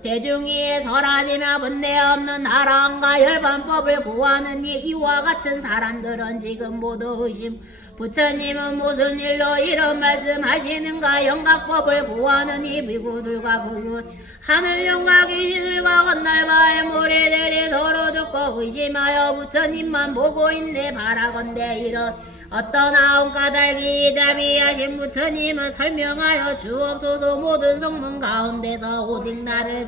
대중위에 설하지며 번뇌 없는 나라함과 열반법을 구하는 이와 같은 사람들은 지금 모두 의심 부처님은 무슨 일로 이런 말씀하시는가 영각법을 구하는 이 비구들과 불군 하늘 영각 귀신들과 건날바의 모래들이 서로 듣고 의심하여 부처님만 보고 있네 바라건대 이런 어떤 아홉 까닭이 자비하신 부처님은 설명하여 주옵소서 모든 성문 가운데서 오직 나를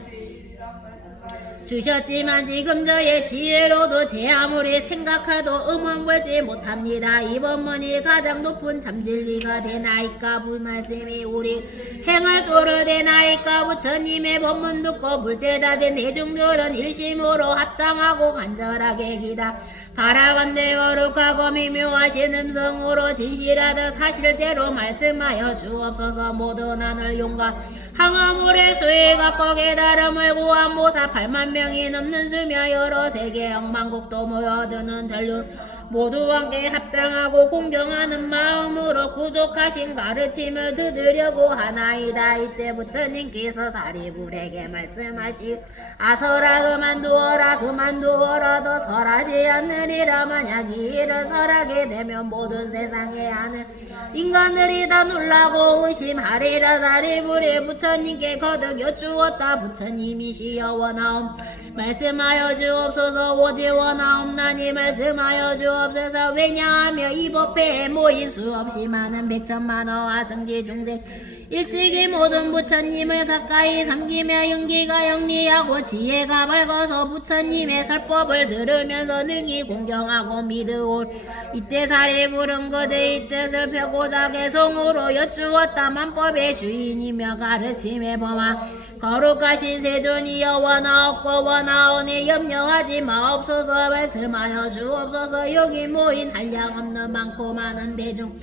주셨지만 지금 저의 지혜로도 제 아무리 생각해도 응원벌지 못합니다. 이번 문이 가장 높은 참진리가 되나이까 불말씀이 우리 행을 도를 되나이까 부처님의 법문 듣고 불제자된 대중들은 일심으로 합장하고 간절하게 기다 바라건대 거룩하고 미묘하신 음성으로 진실하듯 사실대로 말씀하여 주옵소서. 모든 하늘 용과 항아물의 수위 갖고 깨달음을 구한 모사 8만 명이 넘는 수며 여러 세계 억만국도 모여드는 전륜 모두 함께 합장하고 공경하는 마음으로 구족하신 가르침을 듣으려고 하나이다. 이때 부처님께서 사리불에게 말씀하시 아서라 그만두어라 더 설하지 않으리라. 만약 이 일을 설하게 되면 모든 세상에 하는 인간들이 다 놀라고 의심하리라. 사리불이 부처님께 거듭 여쭈었다. 부처님이시여 원하옵 말씀하여 주옵소서. 오직 원하옵나니 말씀하여 주옵소서. 왜냐하며 이 법회에 모인 수없이 많은 백천만어와 성지 중생 일찍이 모든 부처님을 가까이 섬기며 연기가 영리하고 지혜가 밝아서 부처님의 설법을 들으면서 능히 공경하고 믿으올 이때 사리불은 그들의 뜻을 펴고자 개성으로 여쭈었다. 만법의 주인이며 가르침의 범아 거룩하신 세존이여 원하옵고 원하오니 염려하지 마옵소서. 말씀하여 주옵소서. 여기 모인 한량없는 많고 많은 대중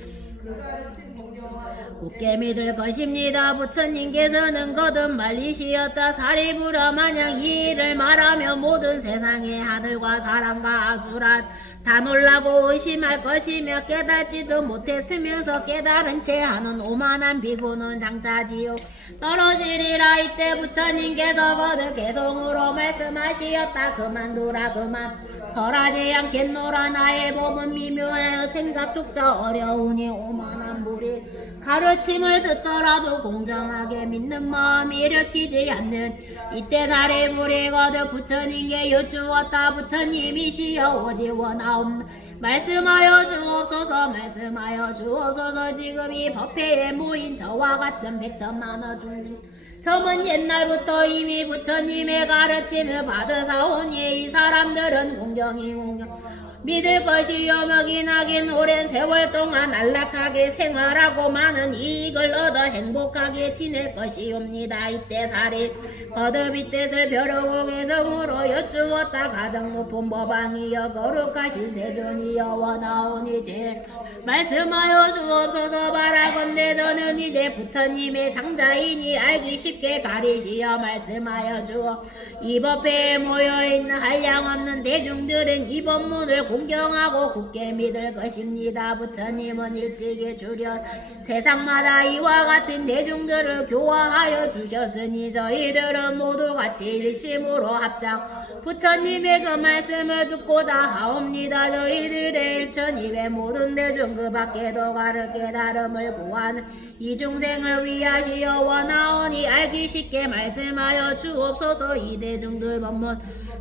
굳게 믿을 것입니다. 부처님께서는 거듭 말리시었다. 사리불아 만약 이 일을 말하면 모든 세상의 하늘과 사람과 아수라 다 놀라고 의심할 것이며 깨닫지도 못했으면서 깨달은 채 하는 오만한 비구는 장차지요 떨어지리라. 이때 부처님께서 거듭 개성으로 말씀하시었다. 그만두라 그만 설하지 않겠노라. 나의 법은 미묘하여 생각조차 어려우니 오만한 무리 가르침을 듣더라도 공정하게 믿는 마음이 일으키지 않는 이때 사리불이 거듭 부처님께 여쭈었다. 부처님이시여 오직 원하옵 말씀하여 주옵소서. 말씀하여 주옵소서. 지금 이 법회에 모인 저와 같은 백천만어 중생 저는 옛날부터 이미 부처님의 가르침을 받으사오니 이 사람들은 공경이 공경 믿을 것이요 먹이나긴 오랜 세월 동안 안락하게 생활하고 많은 이익을 얻어 행복하게 지낼 것이옵니다. 이때 사리 거듭 이 뜻을 벼르고 개성으로 여쭈었다. 가장 높은 법왕이여 거룩하신 세존이여 원하오니 제 말씀하여 주옵소서. 바라건대 저는 이대 부처님의 장자이니 알기 쉽게 가리시어 말씀하여 주옵 이 법회에 모여있는 한량없는 대중들은 이 법문을 공경하고 굳게 믿을 것입니다. 부처님은 일찍이 주려 세상마다 이와 같은 대중들을 교화하여 주셨으니 저희들은 모두 같이 일심으로 합장 부처님의 그 말씀을 듣고자 하옵니다. 저희들의 1200 모든 대중 그 밖에도 가르 깨달음을 구하는 이 중생을 위하여 원하오니 알기 쉽게 말씀하여 주옵소서. 이 대중들 법문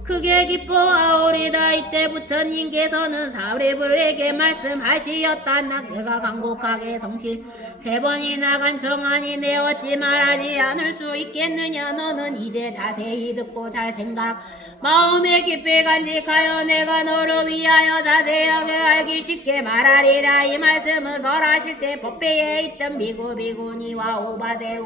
크게 기뻐하오리다. 이때 부처님께서는 사리불에게 말씀하시었다. 내가 간곡하게 성실 3번이나 간청하니 내 어찌 말하지 않을 수 있겠느냐. 너는 이제 자세히 듣고 잘 생각 마음에 깊이 간직하여 내가 너를 위하여 자세하게 알기 쉽게 말하리라. 이 말씀은 설하실 때 법회에 있던 비구니와 우바세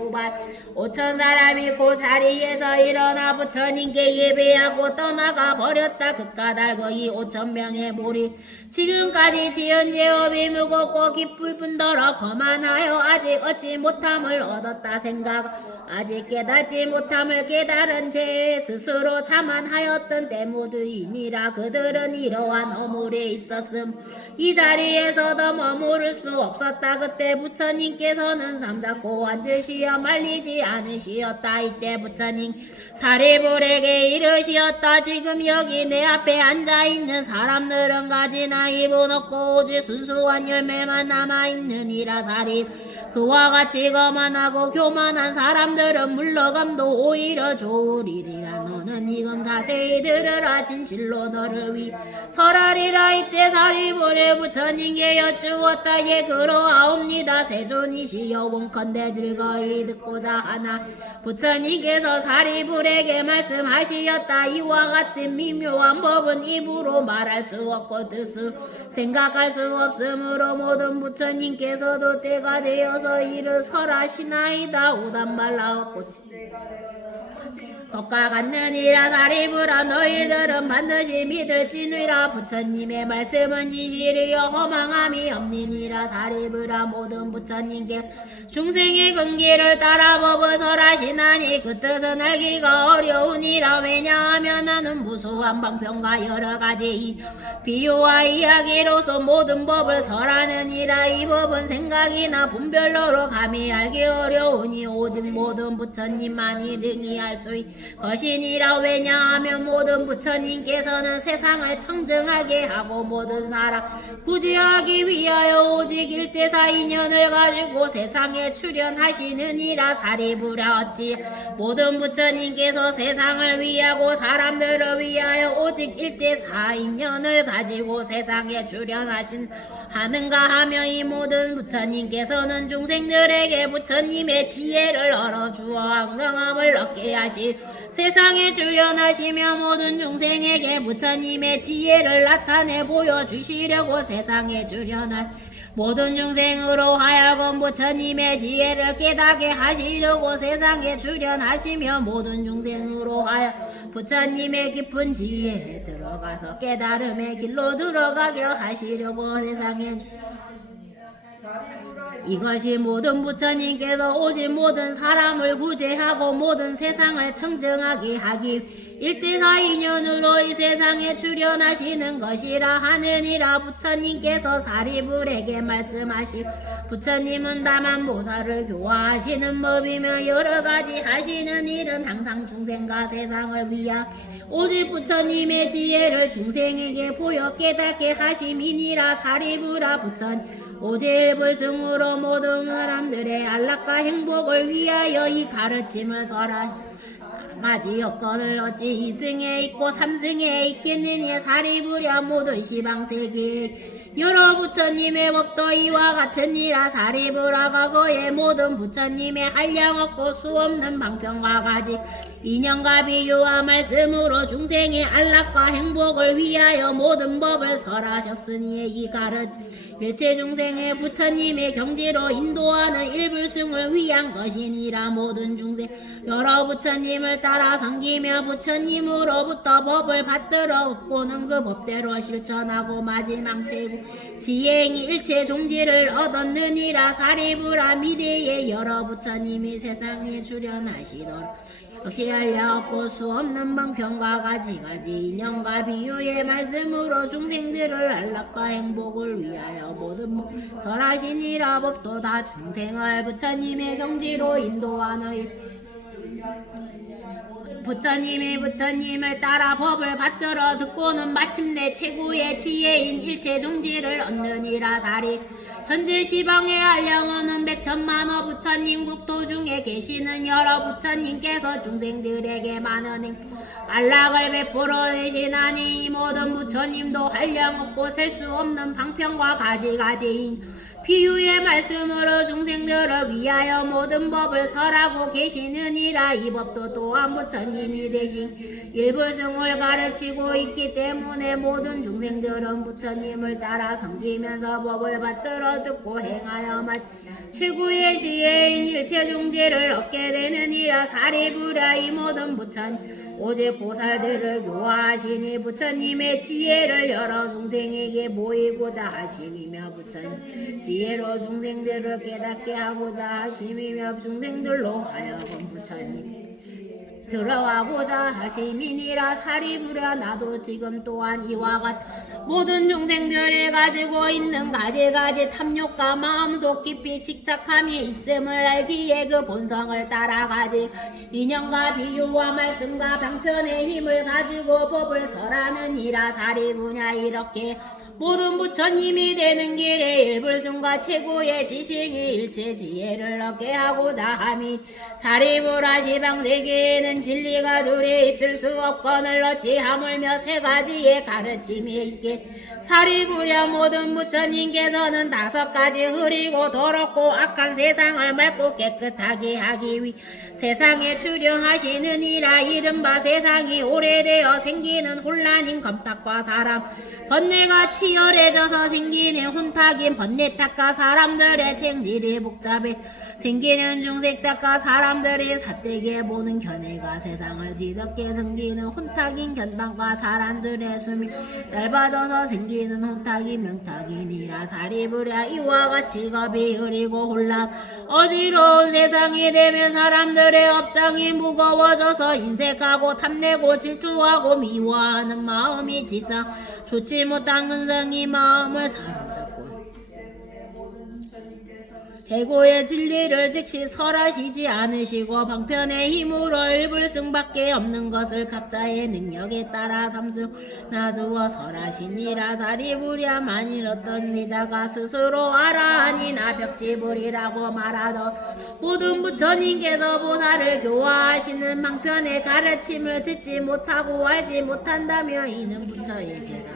5천 사람이 그 자리에서 일어나 부처님께 예배하고 떠나가 버렸다. 그까닭 이 5,000명의 무리 지금까지 지은 죄업이 무겁고 깊을 뿐더러 거만하여 아직 얻지 못함을 얻었다 생각 아직 깨닫지 못함을 깨달은 채 스스로 자만하였던 때문이니라. 그들은 이러한 어물에 있었음 이 자리에서 더 머무를 수 없었다. 그때 부처님께서는 잠자코 앉으시어 말리지 않으시었다. 이때 부처님 사리불에게 이르시었다. 지금 여기 내 앞에 앉아있는 사람들은 가지 나이분 없고 오직 순수한 열매만 남아있느니라. 사리 그와 같이 거만하고 교만한 사람들은 물러감도 오히려 좋으리라. 너는 너는 이금 자세히 들으라 진실로 너를 위 설하리라. 이때 사리불에 부처님께 여쭈었다. 예 그러하옵니다. 세존이시여 원컨대 즐거이 듣고자 하나. 부처님께서 사리불에게 말씀하시었다. 이와 같은 미묘한 법은 입으로 말할 수 없고 뜻으로 생각할 수 없으므로 모든 부처님께서도 때가 되어서 이를 설하시나이다. 우단말라없고 것과 같느니라. 사리불아 너희들은 반드시 믿을지니라. 부처님의 말씀은 진실이여 허망함이 없느니라. 사리불아 모든 부처님께 중생의 근기를 따라 법을 설하시나니 그 뜻은 알기가 어려우니라. 왜냐하면 나는 무수한 방편과 여러가지 비유와 이야기로서 모든 법을 설하느니라. 이 법은 생각이나 분별로로 감히 알기 어려우니 오직 모든 부처님만이 능히 알 수 있는 것이니라. 왜냐하면 모든 부처님께서는 세상을 청정하게 하고 모든 사람 구제하기 위하여 오직 일대사 인연을 가지고 세상에 출현하시느니라. 사리불아 어찌 모든 부처님께서 세상을 위하고 사람들을 위하여 오직 일대사 인연을 가지고 세상에 출현하신 하는가 하며 이 모든 부처님께서는 중생들에게 부처님의 지혜를 얻어주어 안경함을 얻게 하시 세상에 출현하시며 모든 중생에게 부처님의 지혜를 나타내 보여주시려고 세상에 출현한 모든 중생으로 하여금 부처님의 지혜를 깨닫게 하시려고 세상에 출현하시며 모든 중생으로 하여 부처님의 깊은 지혜에 들어가서 깨달음의 길로 들어가게 하시려고 세상에 이것이 모든 부처님께서 오직 모든 사람을 구제하고 모든 세상을 청정하게 하기 일대사 인연으로 이 세상에 출현하시는 것이라 하느니라. 부처님께서 사리불에게 말씀하시 부처님은 다만 보살을 교화하시는 법이며 여러가지 하시는 일은 항상 중생과 세상을 위하 오직 부처님의 지혜를 중생에게 보여 깨닫게 하심이니라. 사리불아 부처님 오직 불승으로 모든 사람들의 안락과 행복을 위하여 이 가르침을 설하시 가지 여건을 어찌 이승에 있고 삼승에 있겠느니. 사리불야 모든 시방세계 여러 부처님의 법도 이와 같으니라. 사리불아 과거의 모든 부처님의 한량없고 수없는 방편과 가지 인연과 비유와 말씀으로 중생의 안락과 행복을 위하여 모든 법을 설하셨으니 이 가르침 일체 중생의 부처님의 경지로 인도하는 일불승을 위한 것이니라. 모든 중생 여러 부처님을 따라 섬기며 부처님으로부터 법을 받들어 얻고는 그 법대로 실천하고 마지막 최고 지혜행이 일체 종지를 얻었느니라. 사리불아 미래에 여러 부처님이 세상에 출현하시도록 역시 알려없고 수없는 방편과 가지가지 인연과 비유의 말씀으로 중생들을 안락과 행복을 위하여 모든 설하시니라. 법도 다 중생을 부처님의 경지로 인도하는 부처님을 따라 법을 받들어 듣고는 마침내 최고의 지혜인 일체 종지를 얻느니라. 사리 현재 시방에 알량하는 백천만호 부처님 국토 중에 계시는 여러 부처님께서 중생들에게 많은 안락을 베풀어 계시나니 이 모든 부처님도 한량없고 셀 수 없는 방편과 가지가지인 비유의 말씀으로 중생들을 위하여 모든 법을 설하고 계시느니라. 이 법도 또한 부처님이 대신 일불승을 가르치고 있기 때문에 모든 중생들은 부처님을 따라 섬기면서 법을 받들어 듣고 행하여 최고의 지혜인 일체 종지를 얻게 되느니라. 사리불야 이 모든 부처님 오직 보살들을 교화하시니 부처님의 지혜를 여러 중생에게 보이고자 하심이며 부처님 지혜로 중생들을 깨닫게 하고자 하심이며 중생들로 하여금 부처님 들어가고자 하심이니라. 사리불야 나도 지금 또한 이와 같은 모든 중생들이 가지고 있는 가지가지 탐욕과 마음속 깊이 집착함이 있음을 알기에 그 본성을 따라가지 인연과 비유와 말씀과 방편의 힘을 가지고 법을 설하느니라. 사리불야 이렇게 모든 부처님이 되는 길에 일불승과 최고의 지식이 일체 지혜를 얻게 하고자 함이 사리부라 시방세계에는 진리가 둘이 있을 수 없거늘 어찌 하물며 세 가지의 가르침이 있게 사리부랴 모든 부처님께서는 5가지 흐리고 더럽고 악한 세상을 맑고 깨끗하게 하기 위해 세상에 출현하시느니라. 이른바 세상이 오래되어 생기는 혼란인 검탁과 사람 번뇌가 치열해져서 생기는 혼탁인 번뇌탁과 사람들의 챙질이 복잡해 생기는 중생탁과 사람들이 삿되게 보는 견해가 세상을 지덕게 생기는 혼탁인 견당과 사람들의 숨이 짧아져서 생기는 혼탁인 명탁이니라. 사리부랴 이와 같이 겁이 흐리고 혼란 어지러운 세상이 되면 사람들의 업장이 무거워져서 인색하고 탐내고 질투하고 미워하는 마음이 지상 좋지 못한 근성이 마음을 사로잡고 대고의 진리를 즉시 설하시지 않으시고 방편의 힘으로 일불승밖에 없는 것을 각자의 능력에 따라 삼수 놔두어 설하시니라. 사리부랴 만일 어떤 회자가 스스로 아라하니나 벽지불이라고 말하던 모든 부처님께서 보살을 교화하시는 방편의 가르침을 듣지 못하고 알지 못한다며 이는 부처의 제자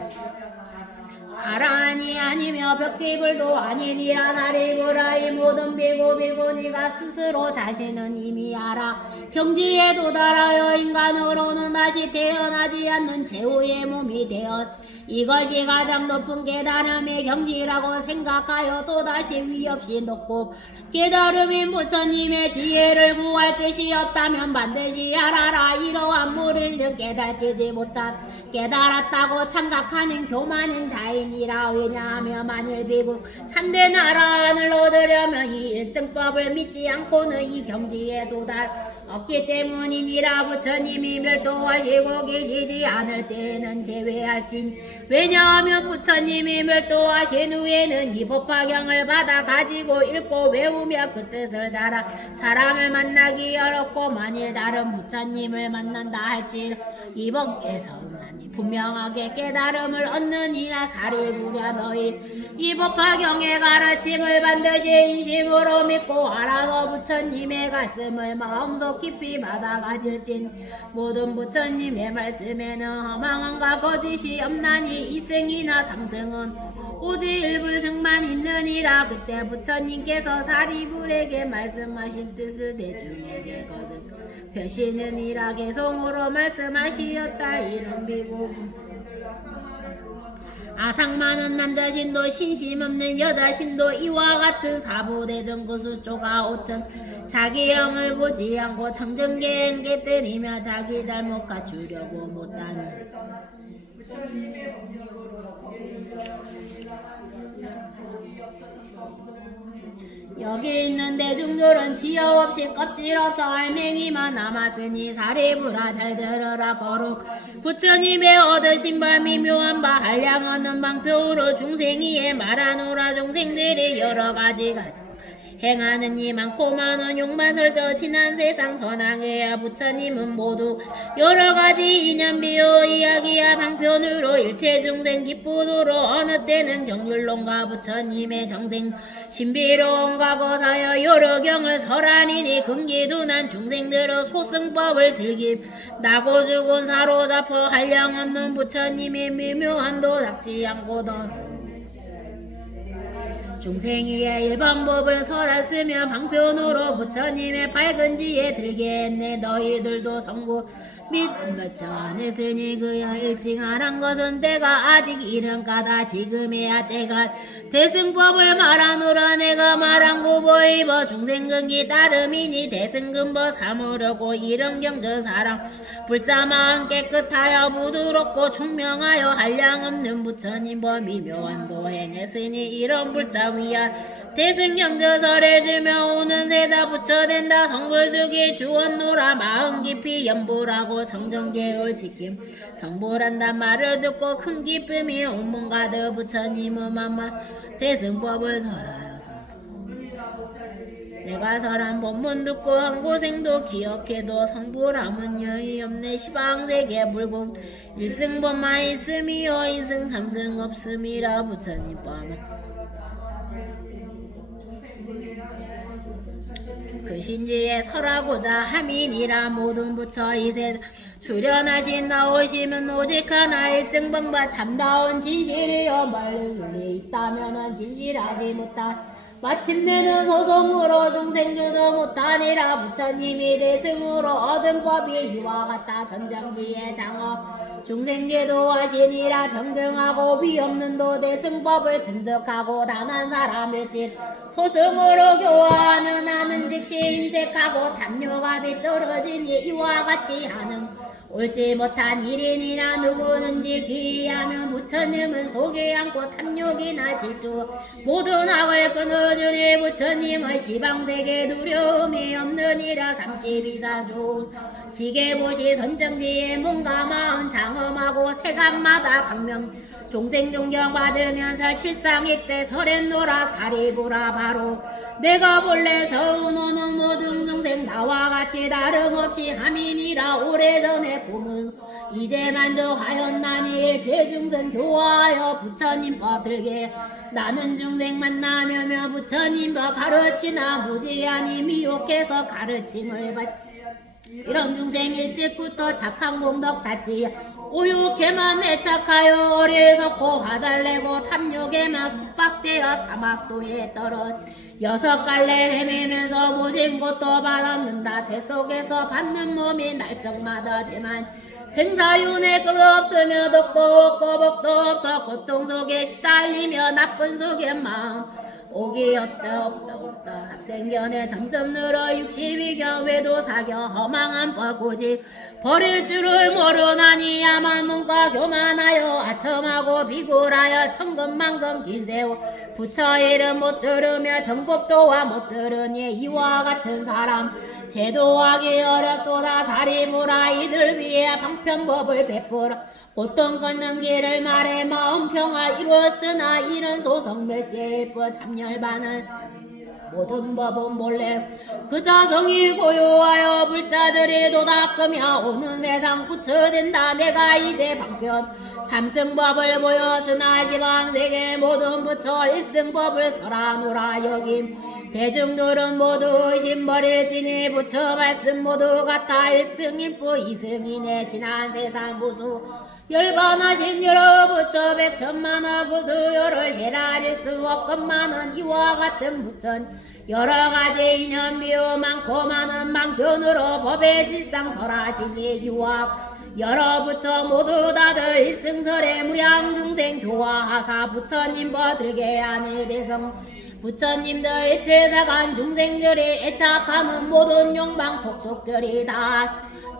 아라하니 아니며 벽지불도 아니니라. 사리부랴 이 모든 비고 비고니가 스스로 자신은 이미 알아 경지에 도달하여 인간으로는 다시 태어나지 않는 최후의 몸이 되었 이것이 가장 높은 깨달음의 경지라고 생각하여 또다시 위 없이 높고 깨달음인 부처님의 지혜를 구할 뜻이 없다면 반드시 알아라. 이러한 무리를 깨달지 못한 깨달았다고 착각하는 교만인 자이니라. 왜냐하면 만일 비국 참된 아라한을 얻으려면 이 일승법을 믿지 않고는 이 경지에 도달 없기 때문이니라. 부처님이 멸도하시고 계시지 않을 때는 제외할진 왜냐하면 부처님이 멸도하신 후에는 이 법화경을 받아 가지고 읽고 외우며 그 뜻을 잘 사람을 만나기 어렵고 만일 다른 부처님을 만난다 할지라도 이 법에서만이 분명하게 깨달음을 얻느니라. 사리부랴 너희 이 법화경의 가르침을 반드시 인심으로 믿고 알아서 부처님의 가슴을 마음속 깊이 받아 가질진 모든 부처님의 말씀에는 허망함과 거짓이 없나니 이승이나 삼승은 오직 일불승만 있느니라. 그때 부처님께서 사리불에게 말씀하신 뜻을 대중에게 거듭 벼시느니라. 개송으로 말씀하시었다. 이런 비고 아상만은 남자신도 신심없는 여자신도 이와 같은 사부대전 구수조가 5천 자기 영을 보지 않고 청정계행계 때리며 자기 잘못 갖추려고 못하니 여기 있는 대중들은 지혜 없이 껍질 없어 알맹이만 남았으니 사리부랴 잘 들으라. 거룩 부처님의 얻으신 바 미묘한 바 한량없는 방표로 중생이에 말하노라. 중생들이 여러 가지 행하는 이 많고 많은 욕만 설저 지난 세상 선왕해야 부처님은 모두 여러 가지 인연 비유 이야기야 방편으로 일체 중생 기쁘도록 어느 때는 경률론과 부처님의 정생 신비로움과 거사여 여러 경을 설하니니 근기둔한 중생들의 소승법을 즐김 나고 죽은 사로잡어 한량없는 부처님의 미묘한 도 닥지 않고던 중생이의 일반법을 설했으며 방편으로 부처님의 밝은 지에 들게 했네. 너희들도 성구 믿으며 안 했으니 그야 일찍 안한 것은 때가 아직 이른가다. 지금에야 때가 대승법을 말하노라. 내가 말한 구보이버 중생근기 따름이니 대승근보 삼으려고 이런 경저 사랑 불자마음 깨끗하여 부드럽고 총명하여 한량없는 부처님 범이 묘한도 행했으니 이런 불자 위한 대승경저설에 주며 오는 세다 부처된다. 성불수기 주원노라. 마음 깊이 연불하고 정정계율 지킴 성불한단 말을 듣고 큰 기쁨이 온몸 가득 부처님은 만만 대승법을 설하여서 내가 설한 본문 듣고 한 고생도 기억해도 성불함은 여의 없네. 시방세계 물국 일승법만 있음이요 이승 삼승 없음이라 부처님 뻔. 그 신지에 설하고자 함이니라 모든 부처 이세 출현하신 나오시면 오직 하나 일승법과 참다운 진실이여 말륜이 있다면은 진실하지 못한 마침내는 소송으로 중생주도 못하니라 부처님이 대승으로 얻은 법이 이와 같다 선정지의 장업 중생계도 하시니라 평등하고 위없는 도 대승법을 syn득하고 단한 사람의 질 소승으로 교화하는 하는 즉시 인색하고 탐욕가 비떨어지니 이와 같이 하는 옳지 못한 일인이나 누구든지 기이하면 부처님은 속에 안고 탐욕이나 질투 모든 악을 끊어주니 부처님은 시방세계 두려움이 없느니라 32사주 지게보시 선정지에 몸과 마음 장엄하고 세간마다 광명 종생 존경받으면서 실상이때 설했노라 사리부라 바로 내가 본래 서운오는 모든 중생 나와 같이 다름없이 함이니라 오래전에 봄은 이제 만족하였나니 일체 중생 교화하여 부처님 법 들게 나는 중생 만나며 부처님 법 가르치나 무지하니 미혹해서 가르침을 받지 이런 중생 일찍부터 착한 공덕 닫지 오육해만 애착하여 어리석고 화잘내고 탐욕에만 속박되어 사막도에 떨어 여섯 갈래 헤매면서 모진 것도 받았는다 대속에서 받는 몸이 날적마다 제만 생사윤회 끝 없으며 덕도 없고 복도 없어 고통 속에 시달리며 나쁜 속의 마음 옥이 없다 땡겨내 점점 늘어 62겨 외도 사겨 허망한 뻐고집 버릴 줄을 모르나니 야만 몸과 교만하여 아첨하고 비굴하여 천금만금 긴세우 부처 이름 못 들으며 정법도와 못 들으니 이와 같은 사람 제도하기 어렵도다 사리무라 이들 위해 방편법을 베풀어 고통 걷는 길을 말해 마음 평화 이루었으나 이는 소성멸제일뿐 참열반을 모든 법은 본래 그 자성이 고요하여 불자들이 도닦으며 오는 세상 부처된다 내가 이제 방편 삼승법을 보였으나 시방세계 모든 부처 일승법을 설하노라 여김 대중들은 모두 의심버릴지니 부처 말씀 모두 같아 일승일부 이승이네 지난 세상 무수 열반하신 여러 부처 백천만억 구수열을 헤아릴 수 없건만은 이와 같은 부처는 여러가지 인연 미우 많고 많은 방편으로 법의 질상 설하시니 이와 여러 부처 모두 다들 일승설에 무량중생 교화하사 부처님 버들게 하니 대성 부처님들 일체사간 중생들이 애착하는 모든 욕망 속속들이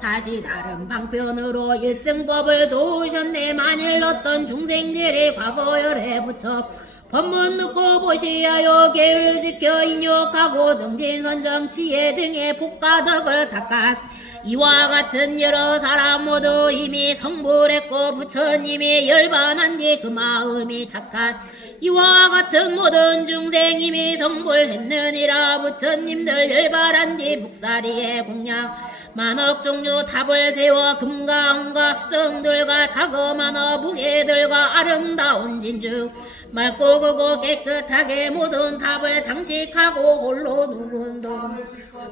다시 다른 방편으로 일승법을 도우셨네 만일 어떤 중생들이 과거열에 부처 법문 듣고 보시하여 계율 지켜 인욕하고 정진선정 지혜 등의 복가덕을 닦아 이와 같은 여러 사람 모두 이미 성불했고 부처님이 열반한 뒤 그 마음이 착한 이와 같은 모든 중생 이미 성불했느니라 부처님들 열반한 뒤 북사리에 공양 만억 종류 탑을 세워 금과 은과 수정들과 자그마한 무게들과 아름다운 진주 맑고 크고 깨끗하게 모든 탑을 장식하고 홀로 누군도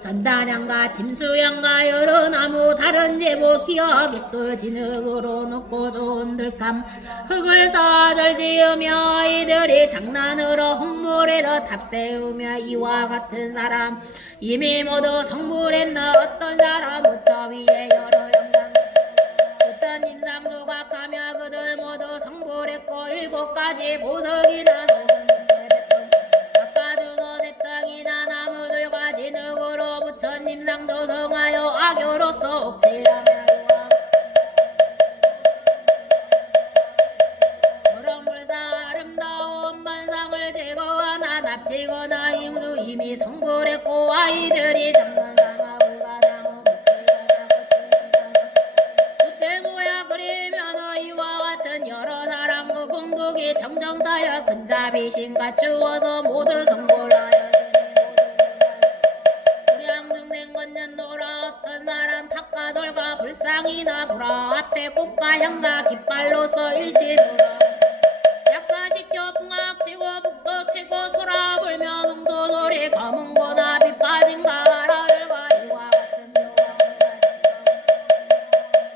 전단양과 짐수양과 여러 나무 다른 제보 기어 벽돌 진흙으로 높고 좋은 들감 흙을 쌓아 지으며 이들이 장난으로 홍모래로 탑 세우며 이와 같은 사람 이미 모두 성불했나 어떤 사람 부처 위에 여러 영광 부처님 상조각하며 그들 모두 성불했고 7가지 보석이나 깎아주서 새떡이나 나무들과 진흙으로 부처님 상조 성하여 악교로서 옥칠하며 그런 불사 아름다운 만상을 제거하나 납치거나 이미 성불했고 아이들이 장난 삼아부가 나무 부채 모야 그리면 이와 같은 여러 사람 그 공덕이 정정사여 근자비신 갖추어서 모두 성불하여 무량중생 건 없는노라 어떤 사람 탁가절과 불상이나 보라 앞에 꽃과 향과 깃발로서 일심으로 약사시켜 풍악치고 북도 치고 소라 불며 홍소소리 검은고나 빛빠진 가라을과 이와 같은 묘가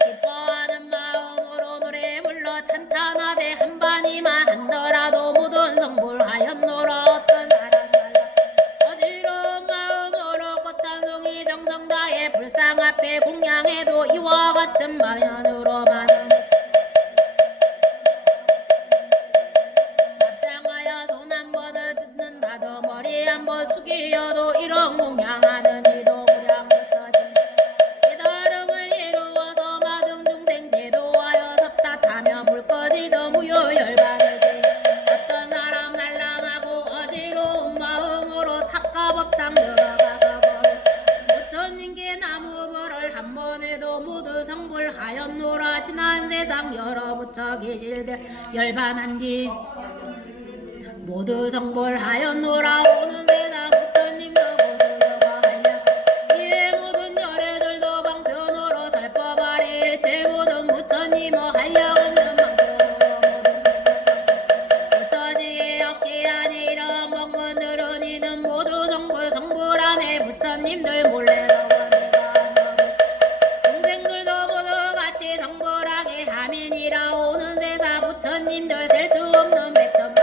기뻐하는 마음으로 노래 불러 찬탄하되 한반이만 한더라도 모든 성불하였노라 어떤 사람 어지러운 마음으로 꽃단송이 정성다해 불상 앞에 공양해도 이와 같은 마연으로만 앞장하여 손 한 번을 듣는다도 머리 한 번 숙이어도 이런 공양하는 이도 무량 붙여진 깨달음을 이루어서 마등 중생 제도하여 섭답하며 불 꺼지도 무효 열반을 대 어떤 사람 날람하고 어지러운 마음으로 탁가법당 들어가서 부처님께 나무불을 한 번에도 모두 성불하였노라 지난 세상 여러 부처 계실때 열반한 뒤 모두 성불하였노라 오는 세상 부처님도 고수여가 하려 이에 모든 열애들도 방편으로 살법하리 일체 모든 부처님은 한량 없는 방편으로 모든 부처지에 역기하니 이런 법문들은 이는 모두 성불안에 부처님들 몰래 나와 내가 동생들도 모두 같이 성불하게 함이니라 오는 세상 부처님들 셀 수 없는 백천만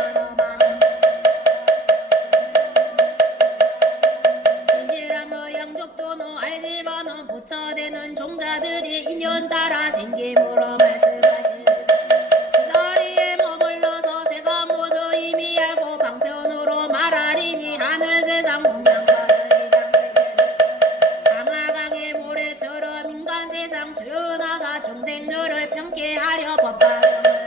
양족조는 알지만은 부처되는 종자들이 인연 따라 생김으로 말씀하시는 그 자리에 머물러서 세간 모습 이미 알고 방편으로 말하리니 하늘 세상 공양받으리 강하강의 모래처럼 인간 세상 주연하사 중생들을 평쾌하려 법화경을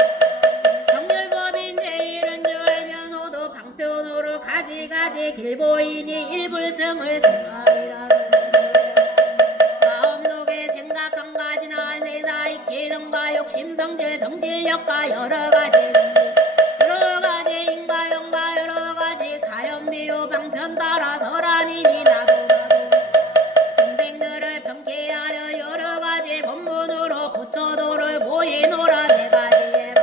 정율법인 제일은 줄 알면서도 방편으로 가지가지 길보이니 일불승을 생하리라 마음속에 생각한 가지나 내사의 기능과 욕심성질 정질력과 여러가지 여러가지 인과영과 여러가지 사연미유 방편 따라 설하니니 나도 중생들을 평쾌하려 여러가지 법문으로 부처도를 모이노라 네가지의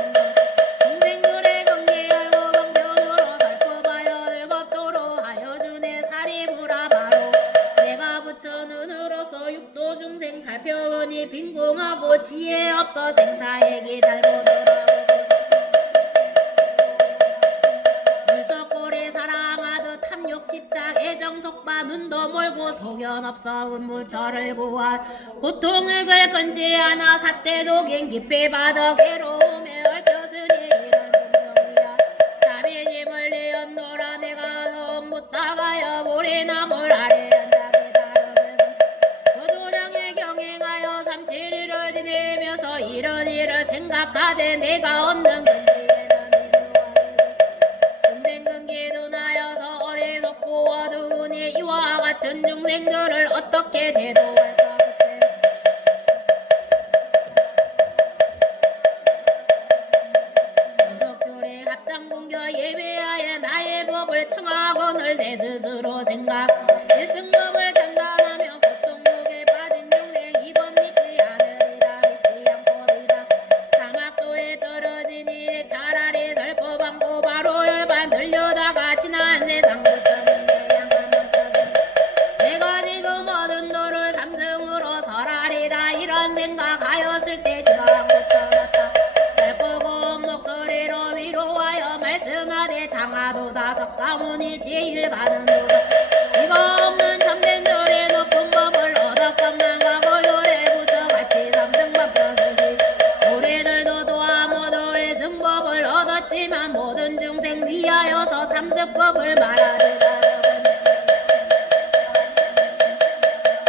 중생들의 경계하고 방편으로 살펴봐여 일겁도로 하여 주네 사리부라 바로 내가 부처 눈으로서 육도 중생 살펴보니 빈궁하고 지혜 없어 생사액이 잘못하고 물석고리 사랑하듯 탐욕 집착 애정 속바 눈도 멀고 소견 없어 운부처를 구한 고통을 긁은지 않아 사태독인 깊이 빠져 괴로움에 얽혔으니 이런 중성이야 자비지 멀리 언노라 내가 처음 묻다가여 모래나물 아래 앉아게 다루면서 거도량에 경행하여 삼칠일을 지내면서 이런 일을 생각하되 내가 얻는 근지에는 중생 근기도 나여서 어리석고 어두우니 이와 같은 중생들을 어떻게 제도할까 원석들의 합장공겨 예배하여 나의 법을 청하거늘 내 스스로 생각 일승법을 장담하며 고통욕에 빠진 중생 이법 믿지 않으리라 믿지 않고리라 사막도에 떨어지니 차라리 설법 않고 바로 열반 들려다가 지난 세상 부처님의 양감 내가 지금 얻은 도를 삼승으로 설하리라 이런 생각하였을 때 지방 부처났다 밝고 고운 목소리로 위로하여 말씀하되 장하도 다섯 가문이 제일 가는 도다 이거 없는 참된 열의 높은 법을 얻었건만 가고 열의 부처 같이 삼승만 펴서시 우리들도 도와 모두 일승법을 얻었지만 모든 중생 위하여서 삼승법을 말하리라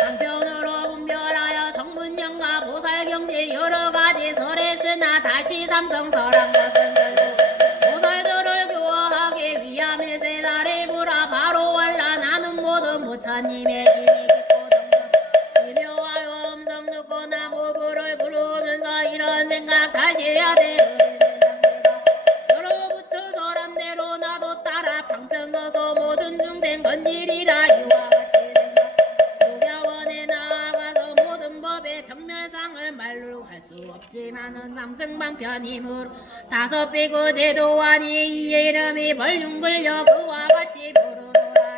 한편으로 분별하여 성문영과 보살경지 여러가지 설했으나 다시 삼성설한 것은 결국 보살들을 교화하기 위함일세 나리부라 바로 알라 나는 모든 부처님의 힘이 깊고 정성 기묘하여 음성 듣고 나무불을 부르면서 이런 생각 다시 해야 돼 여러 부처 설한 대로 나도 따라 방편 서서 모든 중생 건지리라 이와 같이 생각 무겨원에 상승방편이므로 다섯 비구 제도하니 이의 이름이 벌륜글려 그와 같이 부르노라.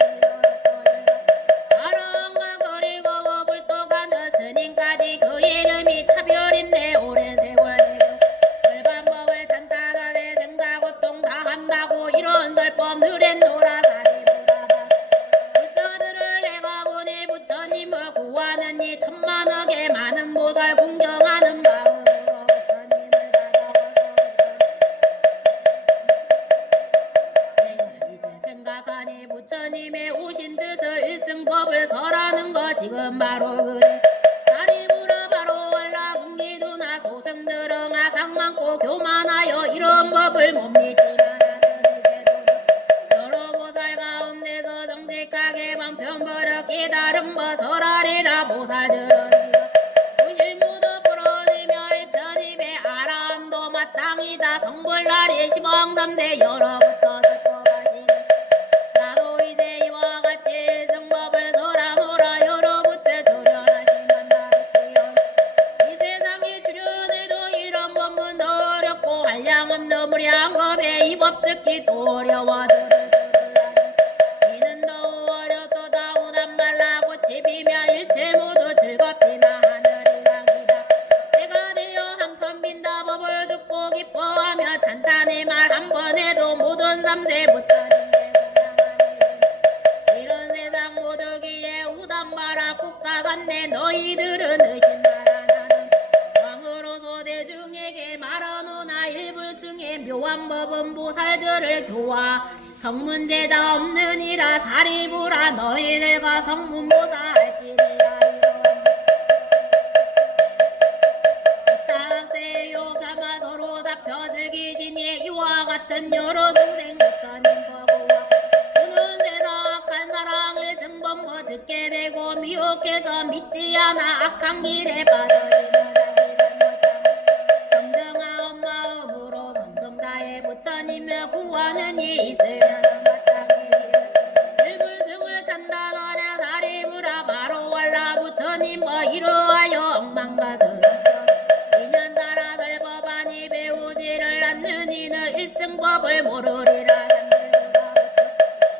아랑과 그리고 불독하는 스님까지 그 이름이 차별인데 오랜 세월 불반법을 찬탄하네 생사고통 다 한다고 이런 설법 느랬노라. 부처들을 내가 보니 부처님을 구하는 이 천만억의 많은 보살 궁경하는 마음으로 부처님을 찾아가서 이제 생각하니 부처님의 오신 뜻을 일승법을 설하는 거 지금 바로 그래. 사리부라 바로 원라 궁기두나 소승들은 아상 많고 교만하여 이런 법을 못 믿지만 여러 보살 가운데서 정직하게 방편버려 깨달은 법 설하리라. 보살들은 무실무도 부러지며 일천입에 아라한도 마땅이다. 성불날이 시방삼세 여러 부처들 법하시니 나도 이제 이와 같이 일승법을 설하노라. 여러 부처 출연하시면 나를게요. 이 세상에 출연해도 이런 법문도 어렵고 한량없는 무량 법에 이 법 듣기 또 어려워. 이는 더욱 어렵도다. 우단 말라고 집이며 일체 모두 즐겁지만 하늘이랑 기다. 내가 되어 한편 빈다 법을 듣고 기뻐하며 찬탄의 말 한 번 해도 모든 삼세 부처님의 공양하니 이런 세상 모두기에 우단 말아 국가 같네. 너희들은 의심하라. 나는 왕으로서 대중에게 말하노나 일불승의 묘한 법은 보살들을 교화 성문제자 없느니라. 사리부라 너희들과 성문보살지니라. 딱세요 가마 서로 잡혀 즐기시니 이와 같은 여러 중생 부처님 보고와 오는 세상 악한 사랑 일승법무 듣게 되고 미혹해서 믿지 않아 악한 길에 빠져지는 정정한 마음으로 범정다해 부처님을 구하는 이 있으면 일불승을 찬단하냐. 사리부라 바로 원라 부처님 뭐 이러하여 엉망가서 인연 따라 설법하니 배우지를 않는 이는 일승법을 모르리라.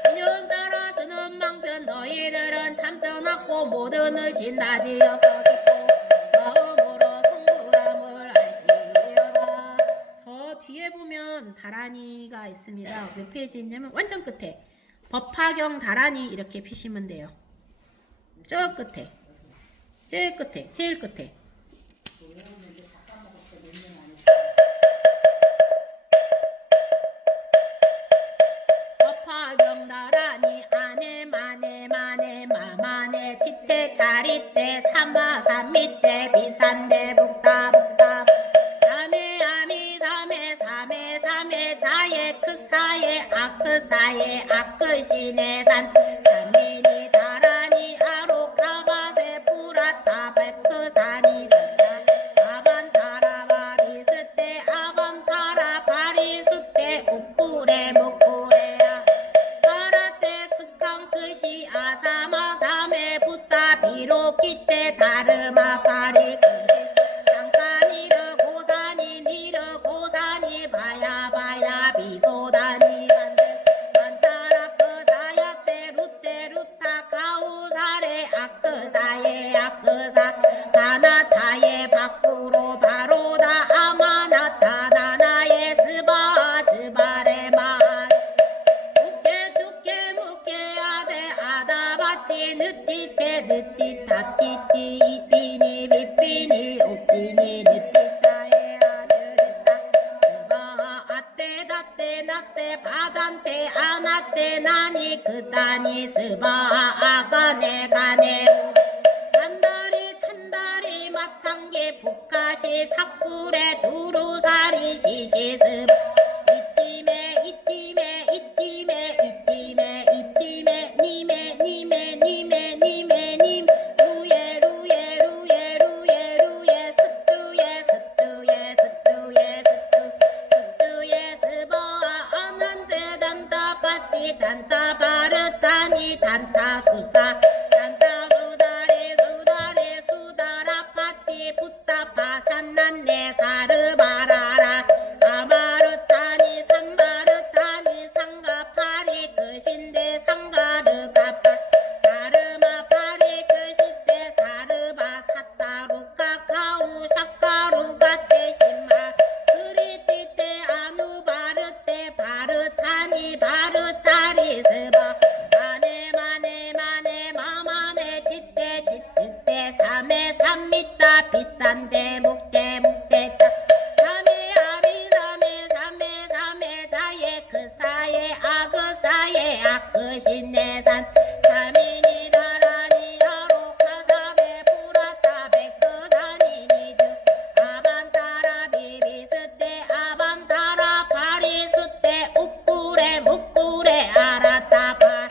인연 따라 쓰는 망편 너희들은 참 떠났고 모든 의심 나지 없어 깊고 마음으로 성불함을 알지어라. 저 뒤에 보면 다란이가 있습니다. 몇 페이지 있냐면 완전 끝에 법화경 다란이 이렇게 피시면 돼요. 저 끝에 제일 끝에 제일 끝에 법화경 다란이 안에 만에 만에 마만에 지태 자리때 사마 삼미때 비산대 북다 북다 삼해 아미 삼해 삼해 삼해 자예 크사예 아크사예 아크시네 산 삼미니 다란이 아로카바세 부라타 백크산이 아반타라 바비스테 아반타라 바리수테 우쿠레 무쿠레야 파라테 스캉크시 아사마삼에 부타 비로키테 다르마 파리 상카니르 고사니 니르 고사니 바야 바야 비소다니 만타라 크사야테 루테 루타 가우사레 아크사예 아크사 바나타예 밖으로 바로다 아마나타 나나예 스바 스바레 마 두께 두께 무케아데 아다바티 느티테 느티타티티 이피니 비피니 옥지니 느티타에 아느리타 스바 아떼 다떼 나떼 바단테 아나떼 나니 그다니 스바 아가네 가네 한다리 찬다리 마탕게 북가시 삭구레 두루사리 시시스 이팀에 이팀에 이팀에 이팀에 이팀에 님에 님에 님에 님에 님 루예 루예 루예 루예 루예 스뚜예 스뚜예 스뚜예 스뚜예 스바 아난데 단타 파티 단타 바르타니 단타 수사 단타 수다리 수다리 수다라 파티 부타 파산난네 사르바라 시내산 삼인이 나란히 아로카사베 불았다 백거산이 니드 아반따라 비비스테 아반따라 파리수테 우꾸레 묵꾸레 알았다 파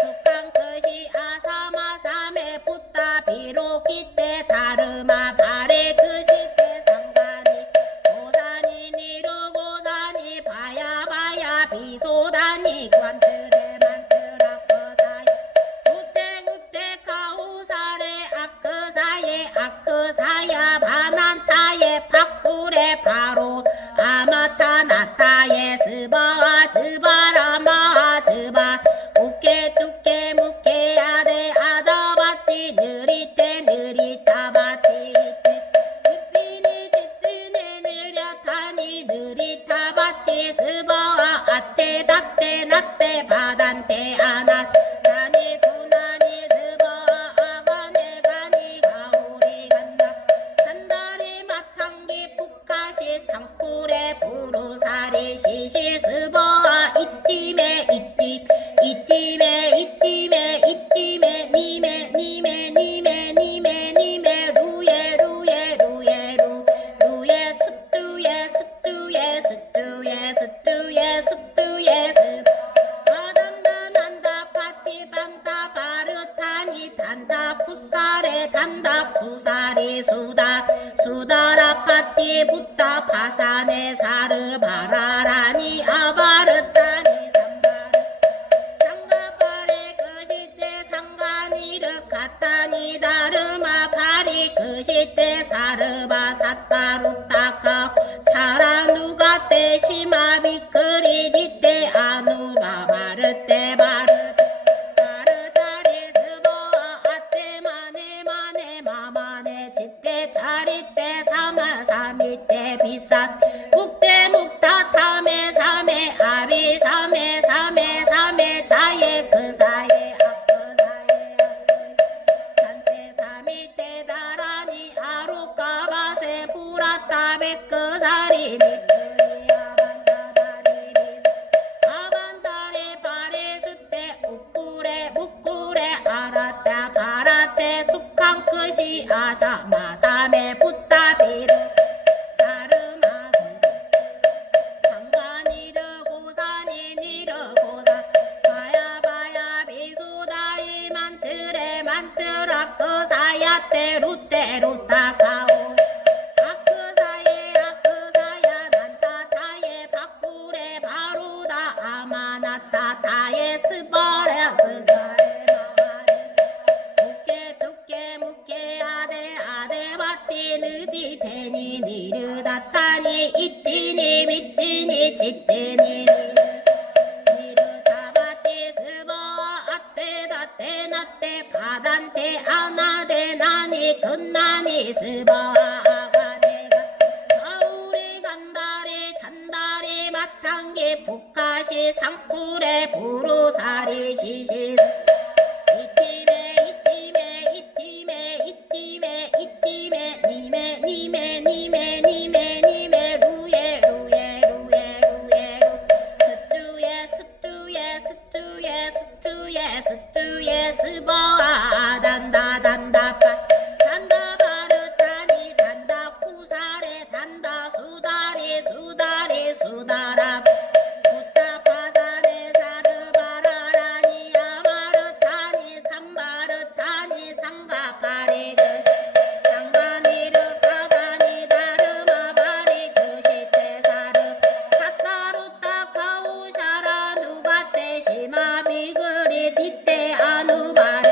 숙한 것이 아사마삼에 붙다 비로기때 다르마 바레 그시때 상관이 고산이 니르 고산이 바야바야 비소다니 관트레 만트라 거사이 우떼우떼 가우사레 아크사예 아크사야 바난타예 팍꾸레 바로 아마타 나타예 스바아 즈바라마 즈바 우케 뚜케 무케 아데 아다바티 느리테 느리타바티 이피니 지트네 느랴타니 느리타바티 스바아 아테 다테 나테 바단테 아낫 나니 구나니 스바아 아가네 가니 가오리 간다 산다리 마탕기 푸카시 상쿠레 부루사리 시시 스바아 이팀에 이팀 이팀에 이팀에 이팀에 니메 니메 니메 니메 니메 루예 루예 루예 루 루예 습두예 습두예 습두예 습두예 습두예 습 아단다 난다 파티 반다 바르타니 단다 쿠사레 단다 쿠사리 수다 수다라 파티 붙다 파사네 사르 바라라니 아바르타니 상가바레 그시때 상가니르 가타니 다르마 바리 그시때 사르바 사타루타카 차라 누가 때 시마비 그리디 때 아누바 바르때 바르 바르다리 스보아 아때 마네 마네 마마네 집때 차리때 사마 사미때 비싼 북때 묵다 탐에 삼에 아비 삼에 삼에 삼에 자예 그 사에 아그 사에 산때 삼이때 다라니 아루까바세 불았다 백그사리 니트리 아반다다리 아반다리 바리수때 우꾸레 묵꾸레 알았다 바라테 숙한 끝이 아사마삼에 붙다 비르 다르마 상관이르 고산이 니르 고산 바야바야 비수다이 만트레 만트라 그사야테 루테 루타 가오 아크사예 아크사야 난타타예 바꾸레 바루다 아마나타타예 스바레 스자레 마하레 두께 두께 무께 아데 아데 바티 느디 테니 니르다타니 이티니 미티니 지티니 니르다바티 스바아 아테 다테 나테 바단테 아나데 나니 근나니 스바아 아가데가 가오리 간다리 잔다리 마탕기 북카시 상쿠레 부루사리 시시 이팀에 이팀에 이팀에 이팀에 이팀에 니메 니메 니메 니메 니메 루예 루예 루예 루예 루 스투예 스투예 스투예 스투예 스투예 스바아 단다 단다 파 단다 바르타니 단다 쿠사레 단다 수다리 수다리 수다라 붙다 파사네 사르바라라니 아마르타니 삼바르타니 상가파리그 상가니르 가다니 다르마 바리 그시테 사르 사타루타 가우샤라 누가테 시마비 그리 디테 아누바르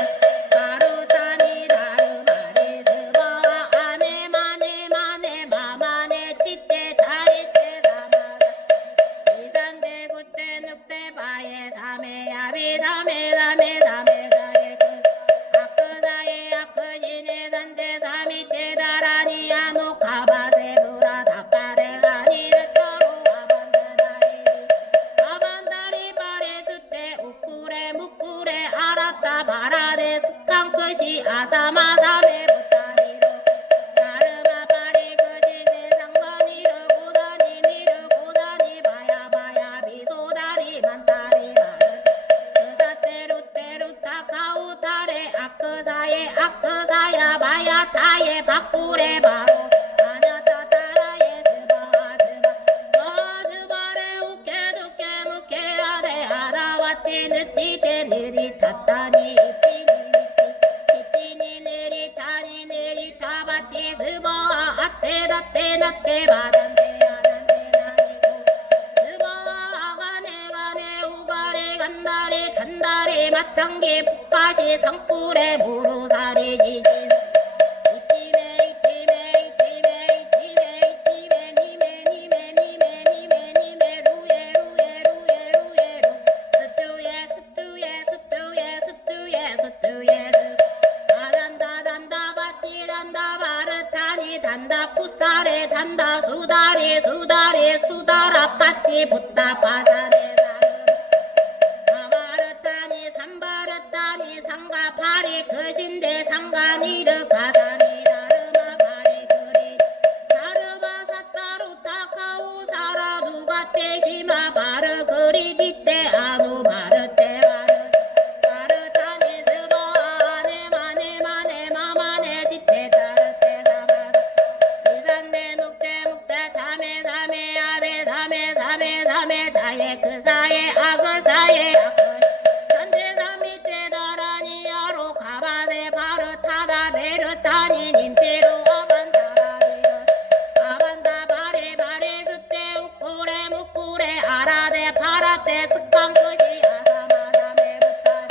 바루타니 다르마리 스바아 아네 마네 마네 마마네 치테 자리테 사마가 이산대 구테 늑대 바에 삼에 야비 삼에 삼에 삼에 사에 아크사에 아크시네 산대 삼이테 다라니 아노카바세 브라 다파레 사니 레타로 아반다다리 아반다리 바레수테 우꾸레 묵꾸레 알았다 바라데 숙한 끝이 아사마삼에 붙다리로 다르마 바리 그시네 상관이르 고산이 니르 고산이 바야바야 비소다리 만다리 바르 그 사태 바티 느티대 느리 탔다니 이띠니 느리 타니 느리 타바티 스바와 아떼 다떼 나떼 바단데 아난데 나니고 스바와 가네 가네 우가리 간다리 잔다리 마탕기 북가시 상풀에 무루사리 지지 단다 푸사레 단다 수다리 수다리 수다라 파티 붙다 파사네 아바르타니 삼바르타니 상가 파리 그신데 상가니르 가사니 다르마 파리 그리 사르바 사타루타 카우 사라 누가 떼시마 바르 그리 디떼 아누 바르떼 바르타니 스버 아네 마네 마네 마마네 지떼 자르떼 사메 사메 아베 사메 사메 사메 자예 그 사예 아그 사예 산제 사미테 다라니 야로 가바세 바르타다 베르타니 님테로 아반다 바레 바레 스테 우꾸레 무꾸레 아라데 파라테 스칸 끝이 아사마다메 부타리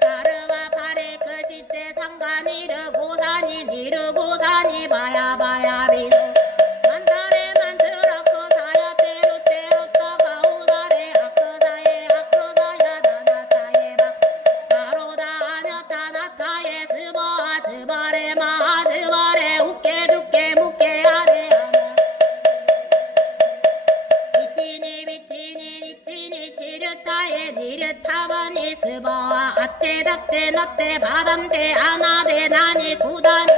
다르마 파레 끝이테 상가니르 고사니 니르 고사니 바야 바야 비소 타바니 스바와 아테 다테 나테 바담테 아나데 나니 구다니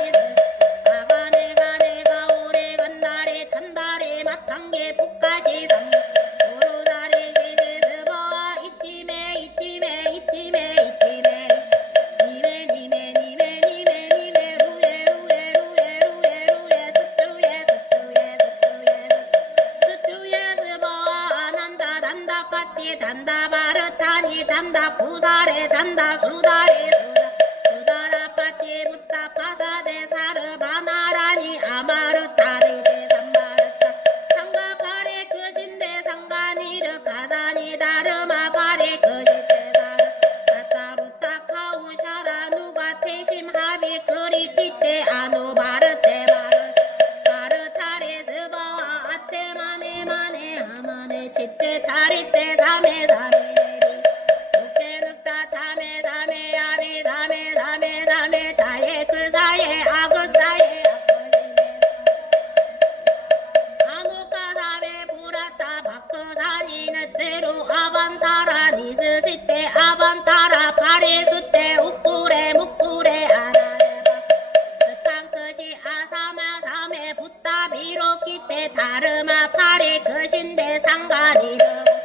아가네 가네 가오레 간다리 찬다리 마탕게 북가시 삼 도로다리 시시 스바와 이티메 이티메 이티메 이티메 니메 니메 니메 니메 니메 루에 루에 루에 루에 루에 스투에 스투에 스투에 스투에 스바와 난다 단다 파티 단다 바르타니 단다 부사레 단다 수다리 수다라 파티 부타 파사데 사르바나라니 아마르타리 데산마르타 상가 파리 끝인데 상가니르 가사니 다르마 파리 끝이데 사르타루타 카우샤라 누가 태심 합이 그리 띠때 아누 바르테 바르타리 스바와 아테 마네 마네 아마네 치때 차리때 사메 사메 사메 자예 그 사예 아그 사예 아노카 사베 부라타 바크사니 느테루 아반타라 니스시테 아반타라 파리스테 우꾸레 무꾸레 아나레 스탄크시 아사마 사메 붓다 미로키테 다르마 파리 그신데 상가니르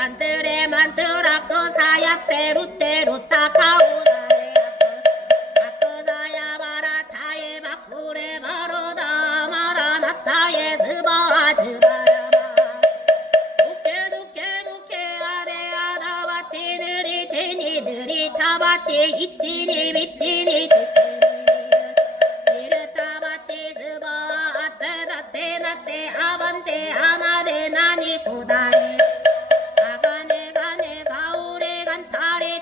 만트레 만트라 그사야 테루테루 타카우사레 아크사야 바라타에 바쿠레 바로다 마라나타에 스바 스바야마 우케두케 무케 아레 아다바티 느리 테니 느리 타바티 이티니 미티니 니르 타바티 스바 아테다테 나테 아반테 아나데 나니 구다레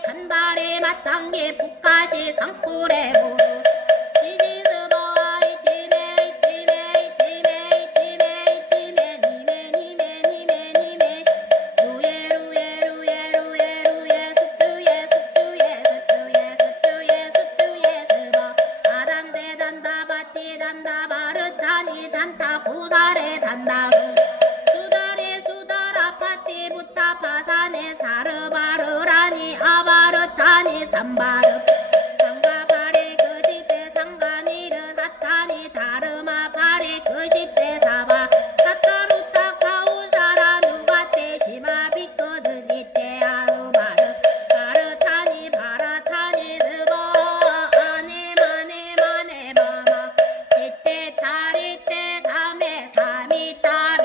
찬다리 마탕기 북가시 상풀에 무루 시시스바 이티메 이티메 이티메 이티메 이티메 니메 니메 니메 니메 루에 루에 루에 루에 루에 스투에 스투에 스투에 스투에 스투에 스바 아단데 단다 바티 단다 바르타니 단타 부사레 단다 수다리 수다라 파티 부타 파사네 사르바르라니 아바르타니 삼바르 상가 파리 그시테 상가니르 사타니 다르마 파리 그시테 사바 사타루타 카우샤라 누가 테시마 비끄드니테 아누바르 바르타니 바라타니 스버 아네 마네 마네 마마 지테 차리테 삼에 사미타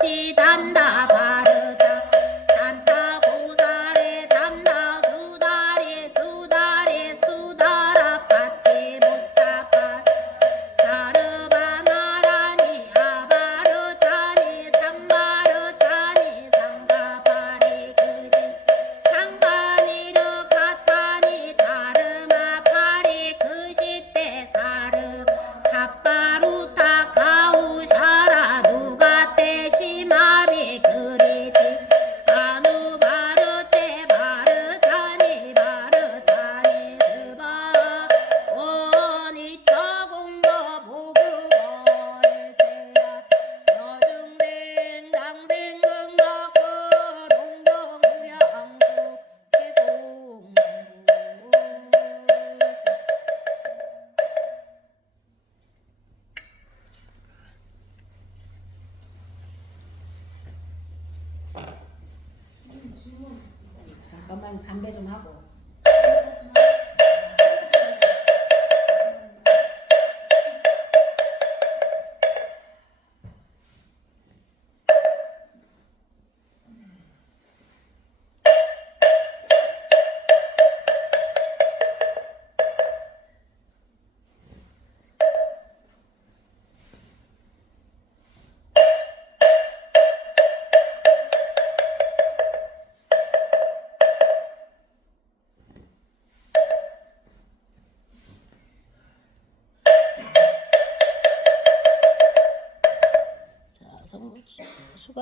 밭이 단다 바르다 단다 고사리 단다 수다리 수다리 수다라 밭이 못다 밭 사르바 나라니 아바르다니 삼바르다니 상가바리 그신 상가니르 가타니 다르마 파리 그시때 사르 사빠루타 가우샤라 누가 때시마비 그리디 아누 바르테 바르타니 바르타니 스바 원이 저공도 보그월제야 여중생 당생극덕 동동무량수 개공부 잠깐만 삼배 좀 하고 자, 수가